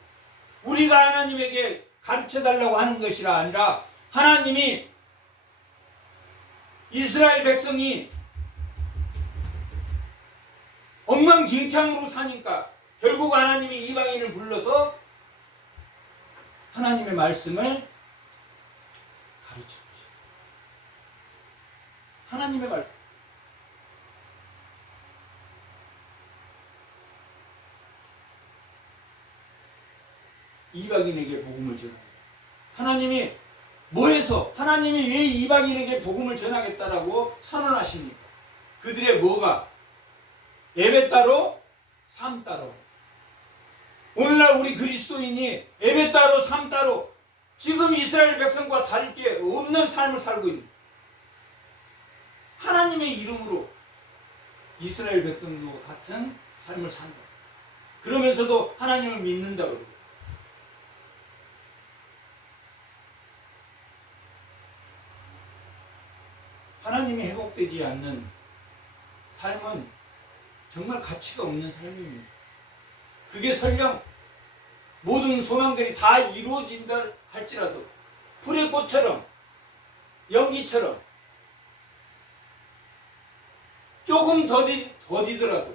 우리가 하나님에게 가르쳐 달라고 하는 것이라 아니라, 하나님이 이스라엘 백성이 엉망진창으로 사니까 결국 하나님이 이방인을 불러서 하나님의 말씀을 가르쳐 주시다. 하나님의 말씀. 이방인에게 복음을 전하다. 하나님이 뭐해서, 하나님이 왜 이방인에게 복음을 전하겠다라고 선언하십니까? 그들의 뭐가? 예배 따로, 삶 따로. 오늘날 우리 그리스도인이 예배 따로, 삶 따로, 지금 이스라엘 백성과 다를 게 없는 삶을 살고 있는, 하나님의 이름으로 이스라엘 백성도 같은 삶을 산다. 그러면서도 하나님을 믿는다 그러고. 하나님이 회복되지 않는 삶은 정말 가치가 없는 삶입니다. 그게 설령 모든 소망들이 다 이루어진다 할지라도 불의 꽃처럼, 연기처럼 조금 더디더라도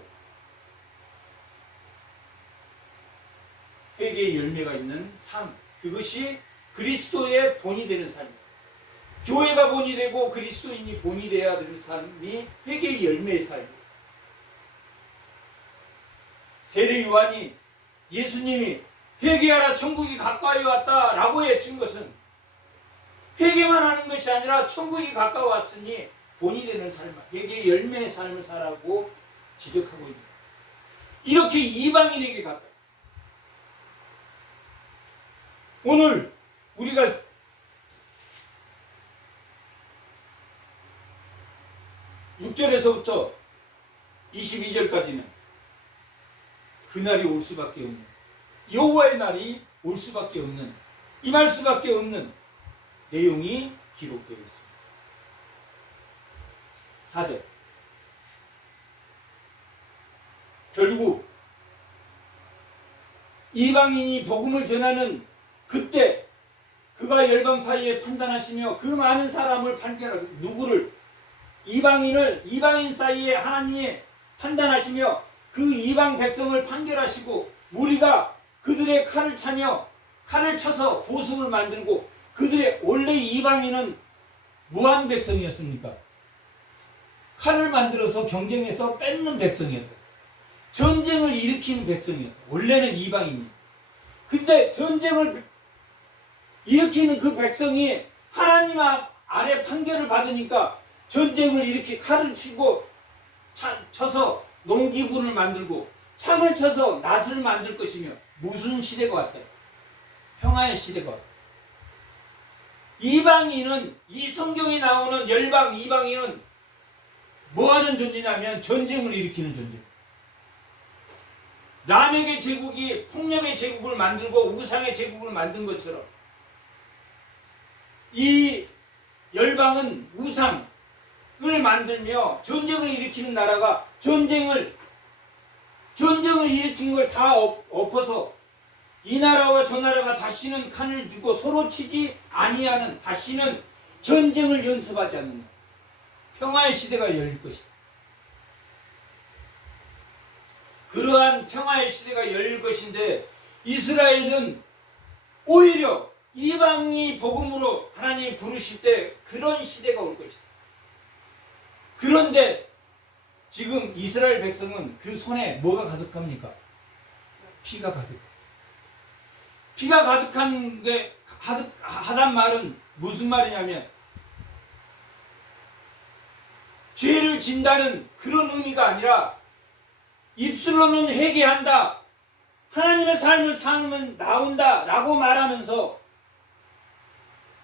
회개의 열매가 있는 삶, 그것이 그리스도의 본이 되는 삶입니다. 교회가 본이 되고 그리스도인이 본이 되어야 되는 삶이 회개의 열매의 삶입니다. 세례 요한이 예수님이 회개하라 천국이 가까이 왔다 라고 외친 것은 회개만 하는 것이 아니라 천국이 가까웠으니 본이 되는 삶, 회개의 열매의 삶을 살라고 지적하고 있습니다. 이렇게 이방인에게 가까이. 오늘 우리가 (6절에서부터) (22절까지는) 그날이 올 수밖에 없는, 여호와의 날이 올 수밖에 없는, 임할 수밖에 없는 내용이 기록되어 있습니다. 4절. 결국 이방인이 복음을 전하는 그때 그가 열방 사이에 판단하시며 그 많은 사람을 판결하고, 누구를? 이방인 사이에 하나님이 판단하시며 그 이방 백성을 판결하시고, 우리가 그들의 칼을 차며 칼을 쳐서 보습을 만들고, 그들의 원래 이방인은 무한 백성이었습니까? 칼을 만들어서 경쟁해서 뺏는 백성이었다. 전쟁을 일으키는 백성이었다. 원래는 이방인이. 근데 전쟁을 일으키는 그 백성이 하나님 아래 판결을 받으니까 전쟁을 일으키 칼을 치고 쳐서 농기구를 만들고 창을 쳐서 낫을 만들 것이며, 무슨 시대가 왔다? 평화의 시대가 왔다. 이방인은, 이 성경에 나오는 열방 이방인은 뭐하는 존재냐면 전쟁을 일으키는 존재. 람에게 제국이 폭력의 제국을 만들고 우상의 제국을 만든 것처럼 이 열방은 우상을 만들며 전쟁을 일으키는 나라가 전쟁을 일으킨 걸 다 엎어서 이 나라와 저 나라가 다시는 칸을 들고 서로 치지 아니하는, 다시는 전쟁을 연습하지 않는다. 평화의 시대가 열릴 것이다. 그러한 평화의 시대가 열릴 것인데, 이스라엘은 오히려 이방이 복음으로 하나님이 부르실 때 그런 시대가 올 것이다. 그런데 지금 이스라엘 백성은 그 손에 뭐가 가득합니까? 피가 가득. 피가 가득한 게, 하단 말은 무슨 말이냐면 죄를 진다는 그런 의미가 아니라, 입술로는 회개한다, 하나님의 삶을 살면 나온다라고 말하면서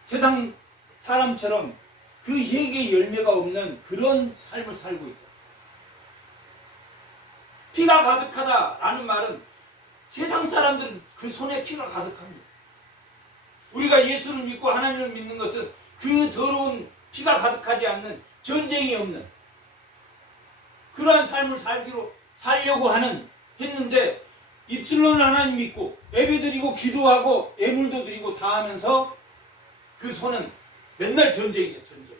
세상 사람처럼 그 회개의 열매가 없는 그런 삶을 살고 있다. 피가 가득하다라는 말은 세상 사람들은 그 손에 피가 가득합니다. 우리가 예수를 믿고 하나님을 믿는 것은 그 더러운 피가 가득하지 않는 전쟁이 없는 그러한 삶을 살려고 했는데 입술로는 하나님 믿고 예배드리고 기도하고 예물도 드리고 다 하면서 그 손은 맨날 전쟁이에요. 전쟁.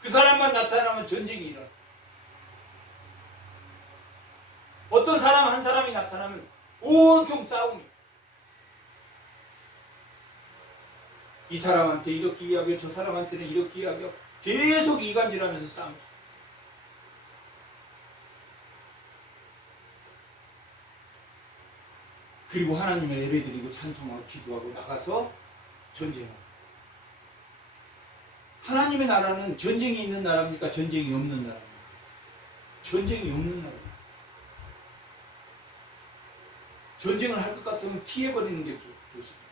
그 사람만 나타나면 전쟁이 일어나. 어떤 사람 한 사람이 나타나면 온통 싸움이. 이 사람한테 이렇게 이야기하고 저 사람한테는 이렇게 이야기하고 계속 이간질하면서 싸움이죠. 그리고 하나님의 예배드리고 찬송하고 기도하고 나가서 전쟁하고. 하나님의 나라는 전쟁이 있는 나라입니까? 전쟁이 없는 나라입니까? 전쟁이 없는 나라입니다. 전쟁을 할 것 같으면 피해버리는 게 좋습니다.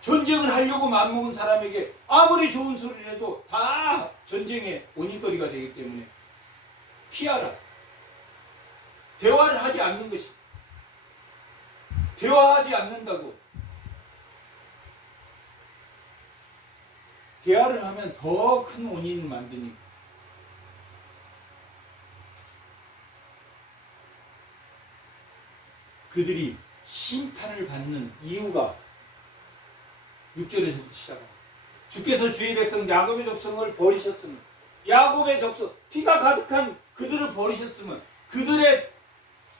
전쟁을 하려고 마음먹은 사람에게 아무리 좋은 소리를 해도 다 전쟁의 원인거리가 되기 때문에 피하라. 대화를 하지 않는 것이. 대화하지 않는다고. 대화를 하면 더 큰 원인을 만드니까. 그들이 심판을 받는 이유가 6절에서부터 시작합니다. 주께서 주의 백성 야곱의 족속을 버리셨으면, 야곱의 족속 피가 가득한 그들을 버리셨으면, 그들의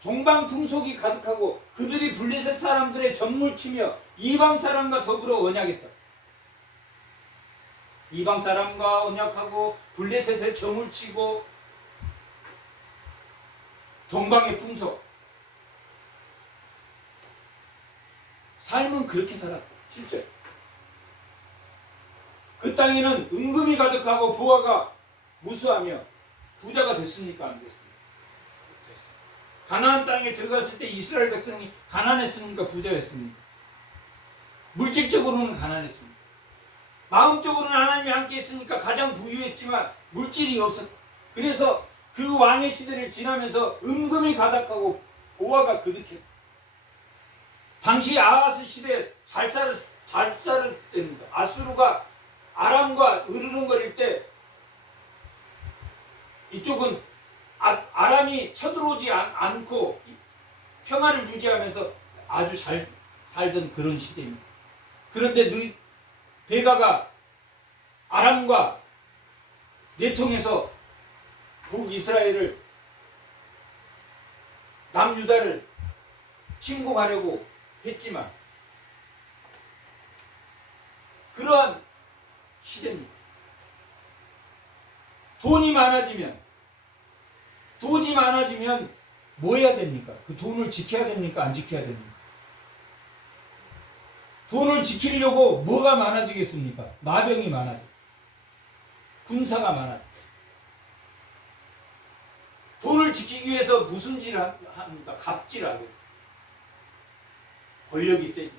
동방풍속이 가득하고 그들이 블레셋 사람들의 전물치며 이방 사람과 더불어 언약했다. 이방 사람과 언약하고 블레셋의 저물치고 동방의 풍속. 삶은 그렇게 살았다. 실제 그 땅에는 은금이 가득하고 부하가 무수하며 부자가 됐습니까? 안 됐습니까? 가나안 땅에 들어갔을 때 이스라엘 백성이 가난했습니까? 부자였습니까? 물질적으로는 가난했습니다. 마음적으로는 하나님이 함께 했으니까 가장 부유했지만 물질이 없었다. 그래서 그 왕의 시대를 지나면서 은금이 가득하고 보화가 그득했다. 당시 아하스 시대에 잘 살았을 때입니다. 아수르가 아람과 으르렁거릴 때 이쪽은 아람이 쳐들어오지 않고 평화를 유지하면서 아주 잘 살던 그런 시대입니다. 그런데 베가가 아람과 내통해서 북이스라엘을 남유다를 침공하려고 했지만 그러한 시대입니다. 돈이 많아지면 뭐 해야 됩니까? 그 돈을 지켜야 됩니까? 안 지켜야 됩니까? 돈을 지키려고 뭐가 많아지겠습니까? 마병이 많아져. 군사가 많아져. 돈을 지키기 위해서 무슨 짓을 합니까? 갑질하고. 권력이 세지.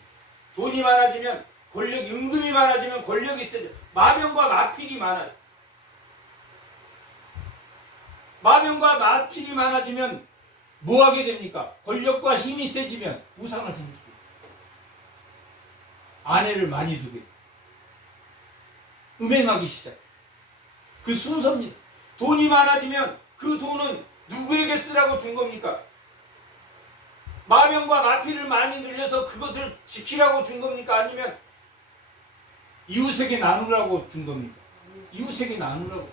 돈이 많아지면 은금이 많아지면 권력이 세져. 마병과 마필이 많아요. 마병과 마필이 많아지면 뭐 하게 됩니까? 권력과 힘이 세지면 우상을 생기게. 아내를 많이 두게. 음행하기 시작. 그 순서입니다. 돈이 많아지면 그 돈은 누구에게 쓰라고 준 겁니까? 마병과 마필을 많이 늘려서 그것을 지키라고 준 겁니까? 아니면 이웃에게 나누라고 준 겁니까? 이웃에게 나누라고.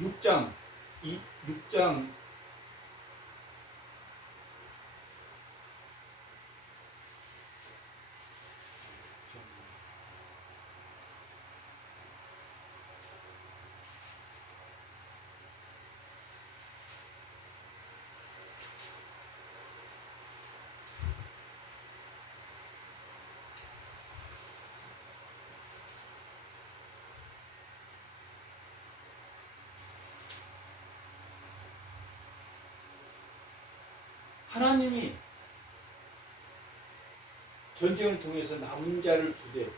육장 6장 하나님이 전쟁을 통해서 남은 자를 두되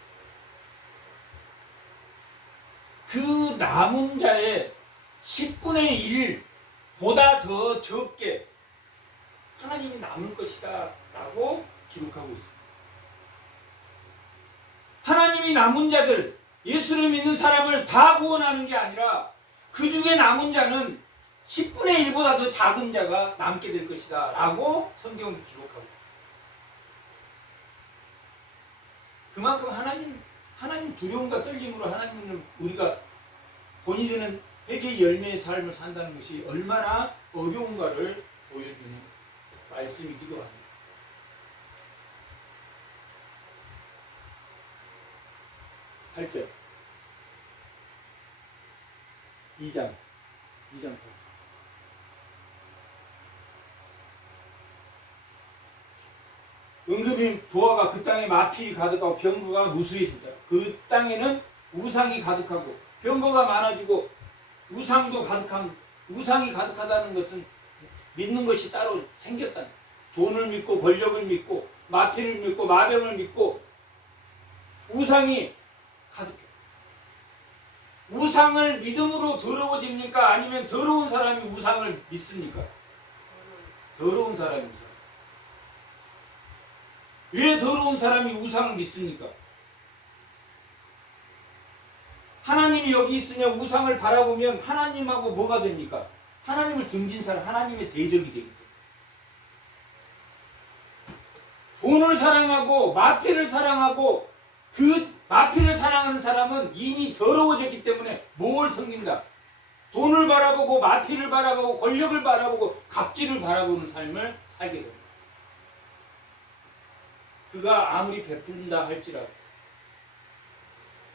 그 남은 자의 10분의 1보다 더 적게 하나님이 남을 것이다 라고 기록하고 있습니다. 하나님이 남은 자들, 예수를 믿는 사람을 다 구원하는 게 아니라 그 중에 남은 자는 10분의 1보다 더 작은 자가 남게 될 것이다 라고 성경이 기록하고 있습니다. 그만큼 하나님 두려움과 떨림으로 하나님을 우리가 본이 되는 회개의 열매의 삶을 산다는 것이 얼마나 어려운가를 보여주는 말씀이기도 합니다. 팔 절 2장 8절. 은급인 부하가 그 땅에 마필이 가득하고 병거가 무수해진다. 그 땅에는 우상이 가득하고 병거가 많아지고 우상도 가득한, 우상이 가득하다는 것은 믿는 것이 따로 생겼다. 돈을 믿고 권력을 믿고 마필을 믿고 마병을 믿고 우상이 가득해. 우상을 믿음으로 더러워집니까? 아니면 더러운 사람이 우상을 믿습니까? 더러운 사람이 우상. 왜 더러운 사람이 우상을 믿습니까? 하나님이 여기 있으면 우상을 바라보면 하나님하고 뭐가 됩니까? 하나님을 등진 사람, 하나님의 대적이 되기 때문에. 돈을 사랑하고 마필을 사랑하고 그 마필을 사랑하는 사람은 이미 더러워졌기 때문에 뭘 섬긴다? 돈을 바라보고 마필을 바라보고 권력을 바라보고 갑질을 바라보는 삶을 살게 됩니다. 그가 아무리 베푼다 할지라도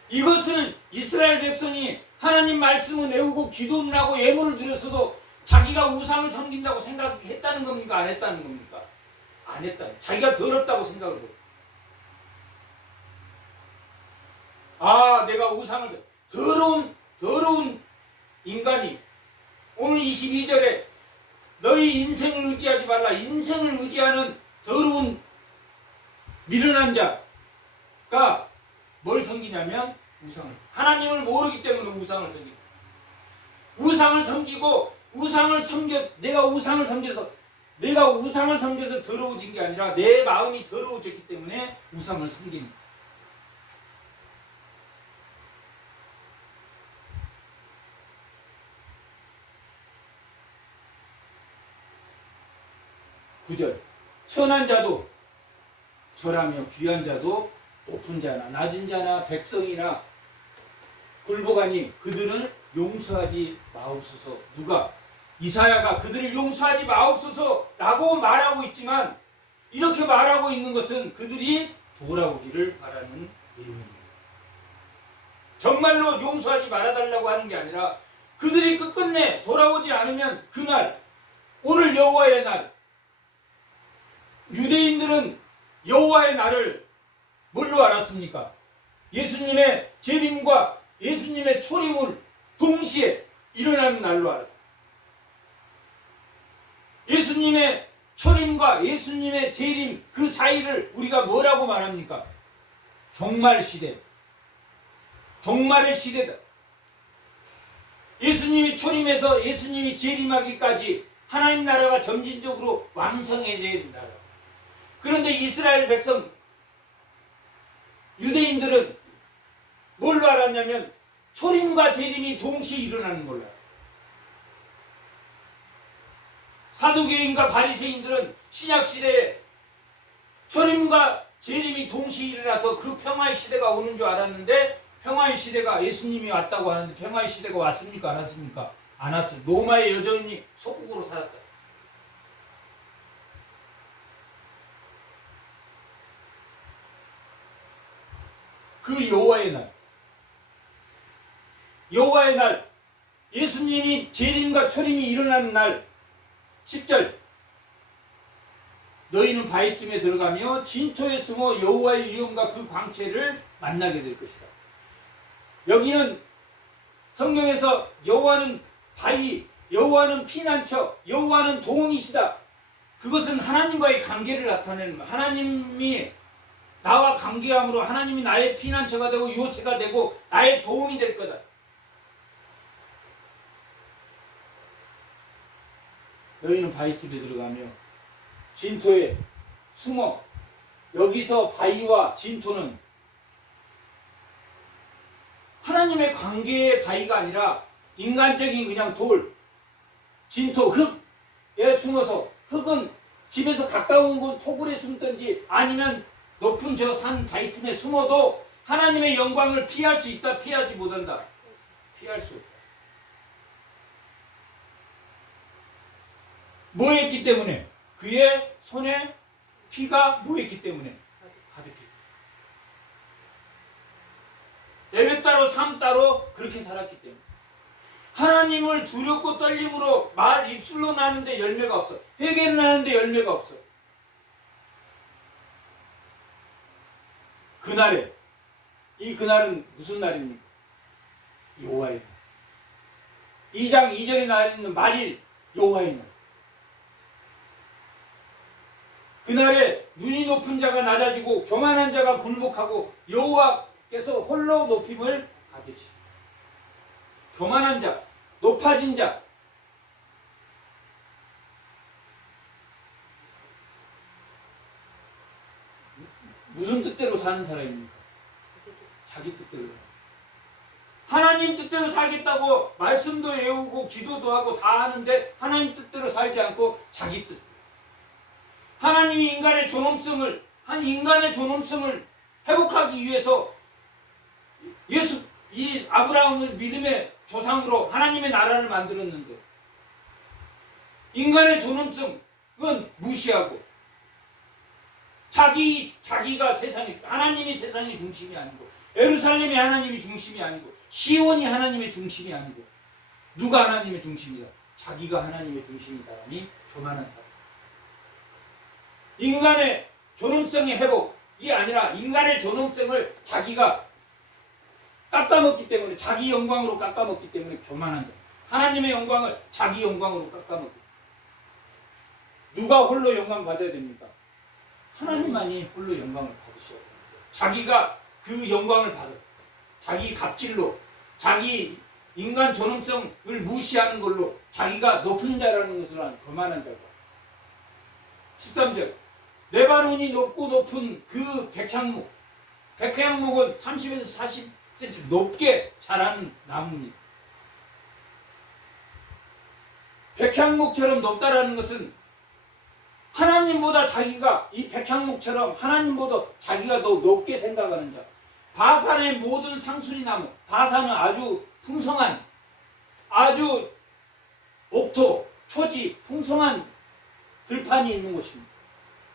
이것을 이스라엘 백성이 하나님 말씀을 외우고 기도를 하고 예물을 드렸어도 자기가 우상을 섬긴다고 생각했다는 겁니까? 안 했다는 겁니까? 안 했다. 자기가 더럽다고 생각을 해요. 아, 내가 우상을 더러운 인간이 오늘 22절에 너희 인생을 의지하지 말라. 인생을 의지하는 더러운 미련한 자가 뭘 섬기냐면 우상을. 하나님을 모르기 때문에 우상을 섬깁니다. 우상을 섬기고 내가 우상을 섬겨서 더러워진 게 아니라 내 마음이 더러워졌기 때문에 우상을 섬깁니다. 구절 천한 자도 절하며 귀한 자도 높은 자나 낮은 자나 백성이나 굴복하니 그들을 용서하지 마옵소서. 누가? 이사야가 그들을 용서하지 마옵소서 라고 말하고 있지만 이렇게 말하고 있는 것은 그들이 돌아오기를 바라는 내용입니다. 정말로 용서하지 말아달라고 하는 게 아니라 그들이 끝끝내 돌아오지 않으면 그날, 오늘 여호와의 날, 유대인들은 여호와의 날을 뭘로 알았습니까? 예수님의 재림과 예수님의 초림을 동시에 일어나는 날로 알았다. 예수님의 초림과 예수님의 재림 그 사이를 우리가 뭐라고 말합니까? 종말 시대. 종말의 시대다. 예수님이 초림해서 예수님이 재림하기까지 하나님 나라가 점진적으로 왕성해져야 된다. 그런데 이스라엘 백성, 유대인들은 뭘로 알았냐면 초림과 재림이 동시에 일어나는 걸로 알아요. 사두개인과 바리새인들은 신약시대에 초림과 재림이 동시에 일어나서 그 평화의 시대가 오는 줄 알았는데 평화의 시대가 예수님이 왔다고 하는데 평화의 시대가 왔습니까? 안 왔습니까? 안 왔어요. 로마의 여전히 소국으로 살았다. 그 여호와의 날, 예수님이 재림과 초림이 일어나는 날 10절 너희는 바위 틈에 들어가며 진토에 숨어 여호와의 위엄과 그 광채를 만나게 될 것이다. 여기는 성경에서 여호와는 바위, 여호와는 피난처, 여호와는 도움이시다. 그것은 하나님과의 관계를 나타내는 거야. 하나님이 나와 관계함으로 하나님이 나의 피난처가 되고 요새가 되고 나의 도움이 될 거다. 너희는 바위집에 들어가며 진토에 숨어. 여기서 바위와 진토는 하나님의 관계의 바위가 아니라 인간적인 그냥 돌, 진토, 흙에 숨어서, 흙은 집에서 가까운 곳 토굴에 숨든지 아니면 높은 저 산 바위 틈에 숨어도 하나님의 영광을 피할 수 있다, 피하지 못한다. 피할 수 없다. 뭐 했기 때문에? 그의 손에 피가 뭐 했기 때문에? 가득했기 때문에. 예배 따로 삶 따로 그렇게 살았기 때문에. 하나님을 두렵고 떨림으로 말 입술로 나는데 열매가 없어. 회개는 하는데 열매가 없어. 그날에, 이 그날은 무슨 날입니까? 여호와의 날. 2장 2절에 나와 있는 말일 여호와의 날. 그날에 눈이 높은 자가 낮아지고 교만한 자가 굴복하고 여호와께서 홀로 높임을 받으시리. 교만한 자, 높아진 자, 무슨 뜻대로 사는 사람입니까? 자기 뜻대로. 하나님 뜻대로 살겠다고 말씀도 외우고 기도도 하고 다 하는데 하나님 뜻대로 살지 않고 자기 뜻. 하나님이 인간의 존엄성을 회복하기 위해서 이 아브라함을 믿음의 조상으로 하나님의 나라를 만들었는데 인간의 존엄성은 무시하고 자기가 하나님이 세상의 중심이 아니고 예루살렘이 하나님이 중심이 아니고 시온이 하나님의 중심이 아니고 누가 하나님의 중심이다? 자기가 하나님의 중심인 사람이 교만한 사람. 인간의 존엄성의 회복이 아니라 인간의 존엄성을 자기가 깎아먹기 때문에 자기 영광으로 깎아먹기 때문에 교만한 자. 하나님의 영광을 자기 영광으로 깎아먹기. 누가 홀로 영광 받아야 됩니까? 하나님만이 홀로 영광을 받으셔야 됩니다. 자기가 그 영광을 받아. 자기 갑질로 자기 인간 존엄성을 무시하는 걸로 자기가 높은 자라는 것을 한 교만한 자가. 13절 레바논이 높고 높은 그 백향목. 백향목은 30에서 40cm 높게 자라는 나무입니다. 백향목처럼 높다라는 것은 하나님보다 자기가 이 백향목처럼 하나님보다 자기가 더 높게 생각하는 자. 바산의 모든 상수리나무. 바산은 아주 풍성한 아주 옥토, 초지, 풍성한 들판이 있는 곳입니다.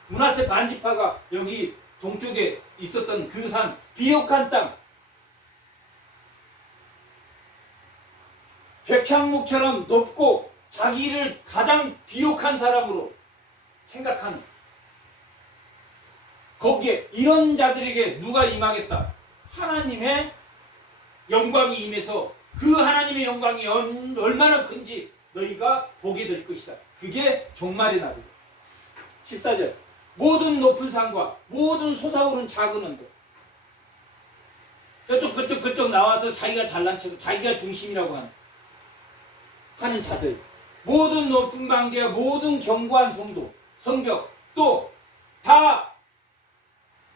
므낫세 반지파가 여기 동쪽에 있었던 그 산, 비옥한 땅. 백향목처럼 높고 자기를 가장 비옥한 사람으로 생각하는 거기에 이런 자들에게 누가 임하겠다? 하나님의 영광이 임해서 그 하나님의 영광이 얼마나 큰지 너희가 보게 될 것이다. 그게 종말의 날이다. 14절 모든 높은 산과 모든 솟아오른 작은 언덕. 뾰족뾰족 나와서 자기가 잘난 척, 자기가 중심이라고 하는 자들. 모든 높은 방개와 모든 견고한 성도, 성벽, 또 다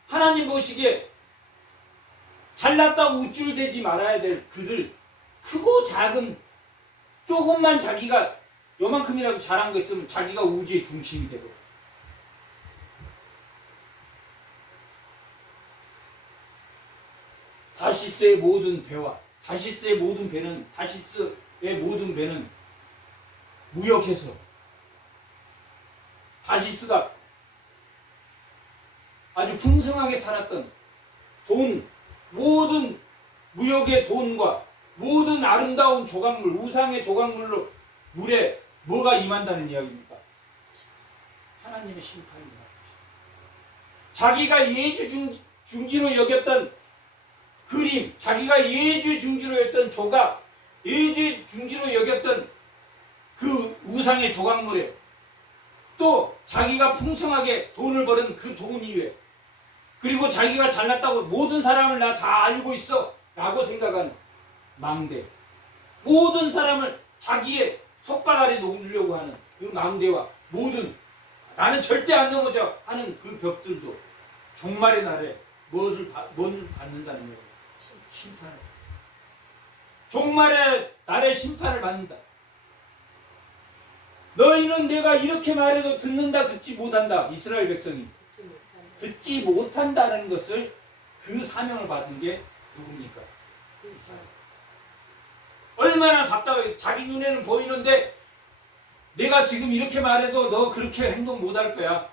하나님 보시기에 잘났다고 우쭐대지 말아야 될 그들. 크고 작은 조금만 자기가 요만큼이라도 잘한 거 있으면 자기가 우주의 중심이 되고. 다시스의 모든 배와 다시스의 모든 배는 무역해서 다시스가 아주 풍성하게 살았던 모든 무역의 돈과 모든 아름다운 조각물, 우상의 조각물로 물에 뭐가 임한다는 이야기입니까? 하나님의 심판이 임한다. 자기가 예주 중지로 여겼던 그림, 자기가 예주 중지로 여겼던 조각, 예주 중지로 여겼던 그 우상의 조각물에 또 자기가 풍성하게 돈을 벌은 그 돈 이외에, 그리고 자기가 잘났다고 모든 사람을 나 다 알고 있어 라고 생각하는 망대, 모든 사람을 자기의 손바닥 아래 놓으려고 하는 그 망대와 모든 나는 절대 안 넘어져 하는 그 벽들도 종말의 날에 무엇을 받는다는 거예요? 심판을. 종말의 날에 심판을 받는다. 너희는 내가 이렇게 말해도 듣는다 듣지 못한다. 이스라엘 백성이 듣지 못한다는 것을, 그 사명을 받은 게 누굽니까? 이스라엘. 얼마나 답답해. 자기 눈에는 보이는데 내가 지금 이렇게 말해도 너 그렇게 행동 못할 거야.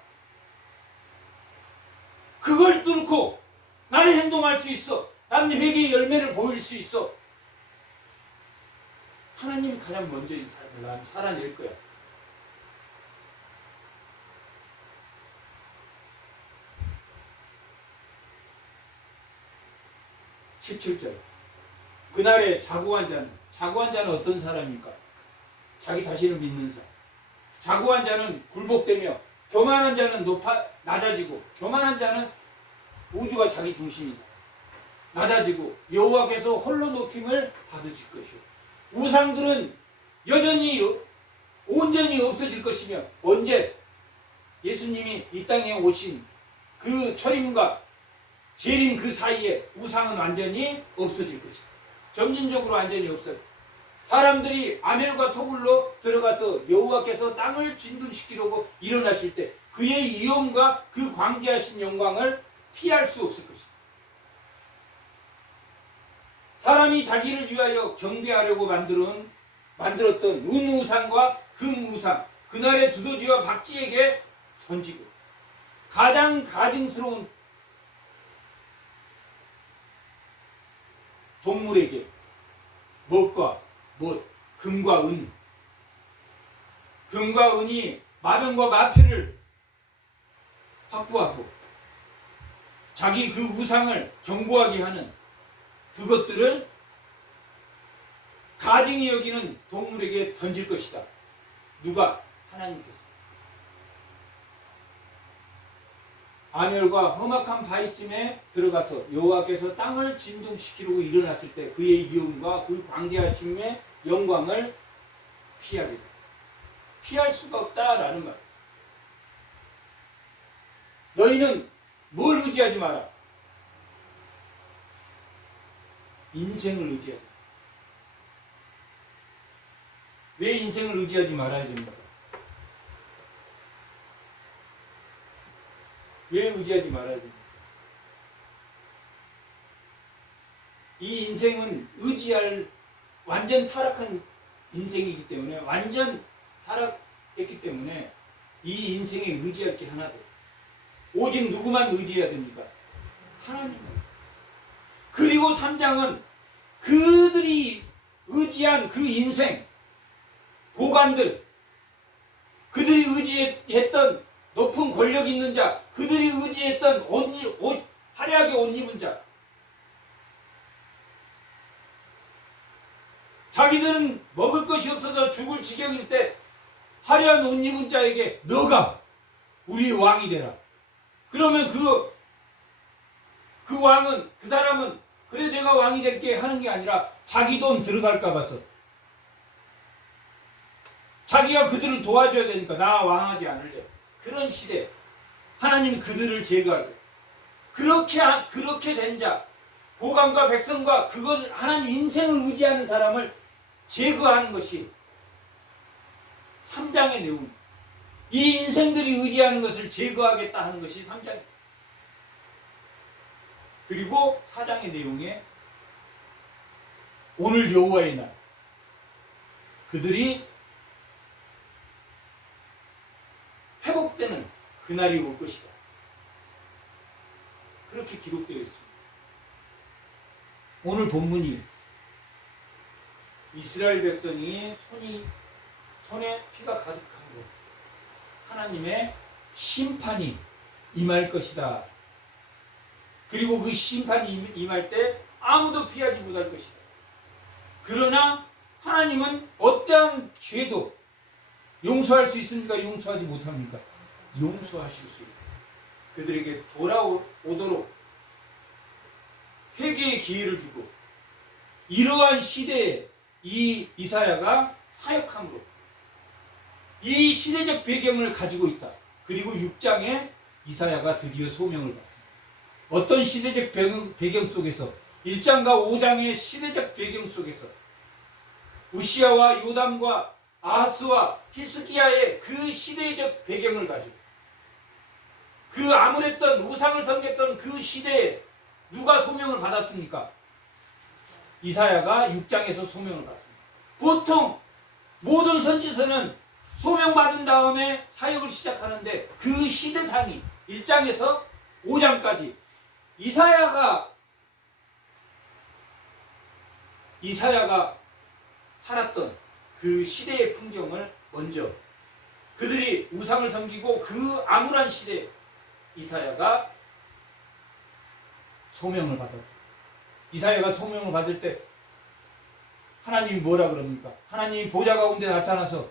그걸 뚫고 나는 행동할 수 있어. 나는 회개의 열매를 보일 수 있어. 하나님이 가장 먼저 이 삶을 나는 살아낼 거야. (17절) 그날의 자고한 자는 어떤 사람입니까? 자기 자신을 믿는 사람. 자고한 자는 굴복되며, 교만한 자는 낮아지고, 교만한 자는 우주가 자기 중심이다. 낮아지고 여호와께서 홀로 높임을 받으실 것이요. 우상들은 여전히 온전히 없어질 것이며, 언제 예수님이 이 땅에 오신 그 초림과 재림 그 사이에 우상은 완전히 없어질 것이다. 점진적으로 완전히 없어져. 사람들이 아멜과 토굴로 들어가서 여호와께서 땅을 진둔시키려고 일어나실 때 그의 위엄과 그 광대하신 영광을 피할 수 없을 것이다. 사람이 자기를 위하여 경배하려고 만들었던 은우상과 금우상, 그날의 두더지와 박쥐에게 던지고, 가장 가증스러운 동물에게 못과 못, 금과 은, 금과 은이 마병과 마패를 확보하고 자기 그 우상을 견고하게 하는 그것들을 가증히 여기는 동물에게 던질 것이다. 누가? 하나님께서. 아멜과 험악한 바위쯤에 들어가서 여호와께서 땅을 진동시키려고 일어났을 때 그의 위엄과 그 광대하심의 영광을 피하게 돼. 피할 수가 없다라는 말. 너희는 뭘 의지하지 마라. 인생을 의지하지 마라. 왜 인생을 의지하지 말아야 됩니까? 왜 의지하지 말아야 됩니까? 이 인생은 의지할 완전 타락한 인생이기 때문에, 완전 타락했기 때문에 이 인생에 의지할 게 하나도, 오직 누구만 의지해야 됩니까? 하나님만. 그리고 3장은 그들이 의지한 그 인생, 고관들, 그들이 의지했던 높은 권력 있는 자, 그들이 의지했던 화려하게 옷 입은 자, 자기들은 먹을 것이 없어서 죽을 지경일 때 화려한 옷 입은 자에게 너가 우리 왕이 되라. 그러면 그 왕은, 그 사람은 그래 내가 왕이 될게 하는 게 아니라 자기 돈 들어갈까 봐서, 자기가 그들을 도와줘야 되니까 나 왕하지 않을래. 그런 시대 하나님이 그들을 제거하고, 그렇게 된 자, 고관과 백성과 그걸 하나님 인생을 의지하는 사람을 제거하는 것이 3장의 내용. 이 인생들이 의지하는 것을 제거하겠다 하는 것이 3장. 그리고 4장의 내용에 오늘 여호와의 날, 그들이 회복되는 그날이 올 것이다. 그렇게 기록되어 있습니다. 오늘 본문이 이스라엘 백성이 손에 피가 가득한 곳, 하나님의 심판이 임할 것이다. 그리고 그 심판이 임할 때 아무도 피하지 못할 것이다. 그러나 하나님은 어떠한 죄도 용서할 수 있습니까? 용서하지 못합니까? 용서하실 수 있고 그들에게 돌아오도록 회개의 기회를 주고 이러한 시대에 이 이사야가 사역함으로 이 시대적 배경을 가지고 있다. 그리고 6장에 이사야가 드디어 소명을 받습니다. 어떤 시대적 배경 속에서 1장과 5장의 시대적 배경 속에서 우시야와 요담과 아하스와 히스기야의 그 시대적 배경을 가지고 그 아무랬던 우상을 섬겼던 그 시대에 누가 소명을 받았습니까? 이사야가 6장에서 소명을 받습니다. 보통 모든 선지서는 소명받은 다음에 사역을 시작하는데 그 시대상이 1장에서 5장까지 이사야가 살았던 그 시대의 풍경을 먼저 그들이 우상을 섬기고 그 암울한 시대에 이사야가 소명을 받았다. 이사야가 소명을 받을 때 하나님이 뭐라 그럽니까? 하나님이 보좌 가운데 나타나서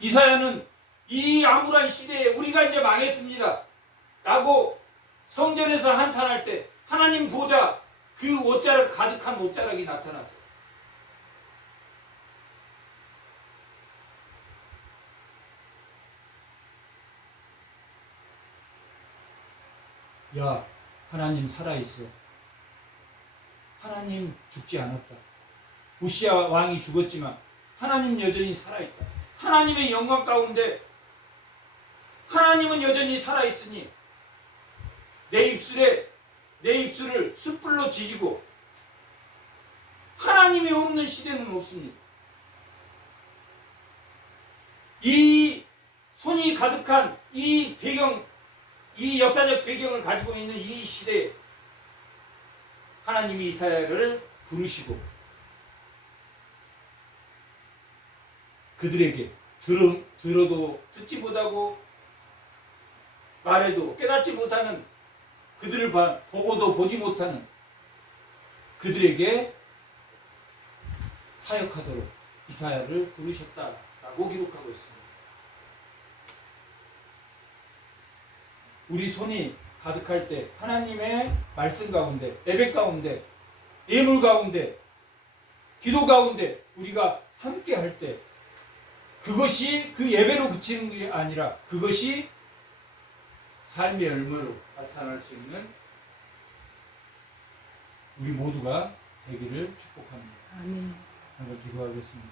이사야는 이 암울한 시대에 우리가 이제 망했습니다 라고 성전에서 한탄할 때 하나님 보좌 그 옷자락 가득한 옷자락이 나타나서 야 하나님 살아있어. 하나님 죽지 않았다. 우시야 왕이 죽었지만 하나님 여전히 살아있다. 하나님의 영광 가운데 하나님은 여전히 살아있으니 내 입술을 숯불로 지지고 하나님이 없는 시대는 없습니다. 이 손이 가득한 이 배경, 이 역사적 배경을 가지고 있는 이 시대에 하나님이 이사야를 부르시고 그들에게 들어도 듣지 못하고 말해도 깨닫지 못하는 그들을 보고도 보지 못하는 그들에게 사역하도록 이사야를 부르셨다라고 기록하고 있습니다. 우리 손이 가득할 때 하나님의 말씀 가운데, 예배 가운데, 예물 가운데, 기도 가운데 우리가 함께 할 때 그것이 그 예배로 그치는 게 아니라 그것이 삶의 열매로 나타날 수 있는 우리 모두가 되기를 축복합니다. 아멘. 한번 기도하겠습니다.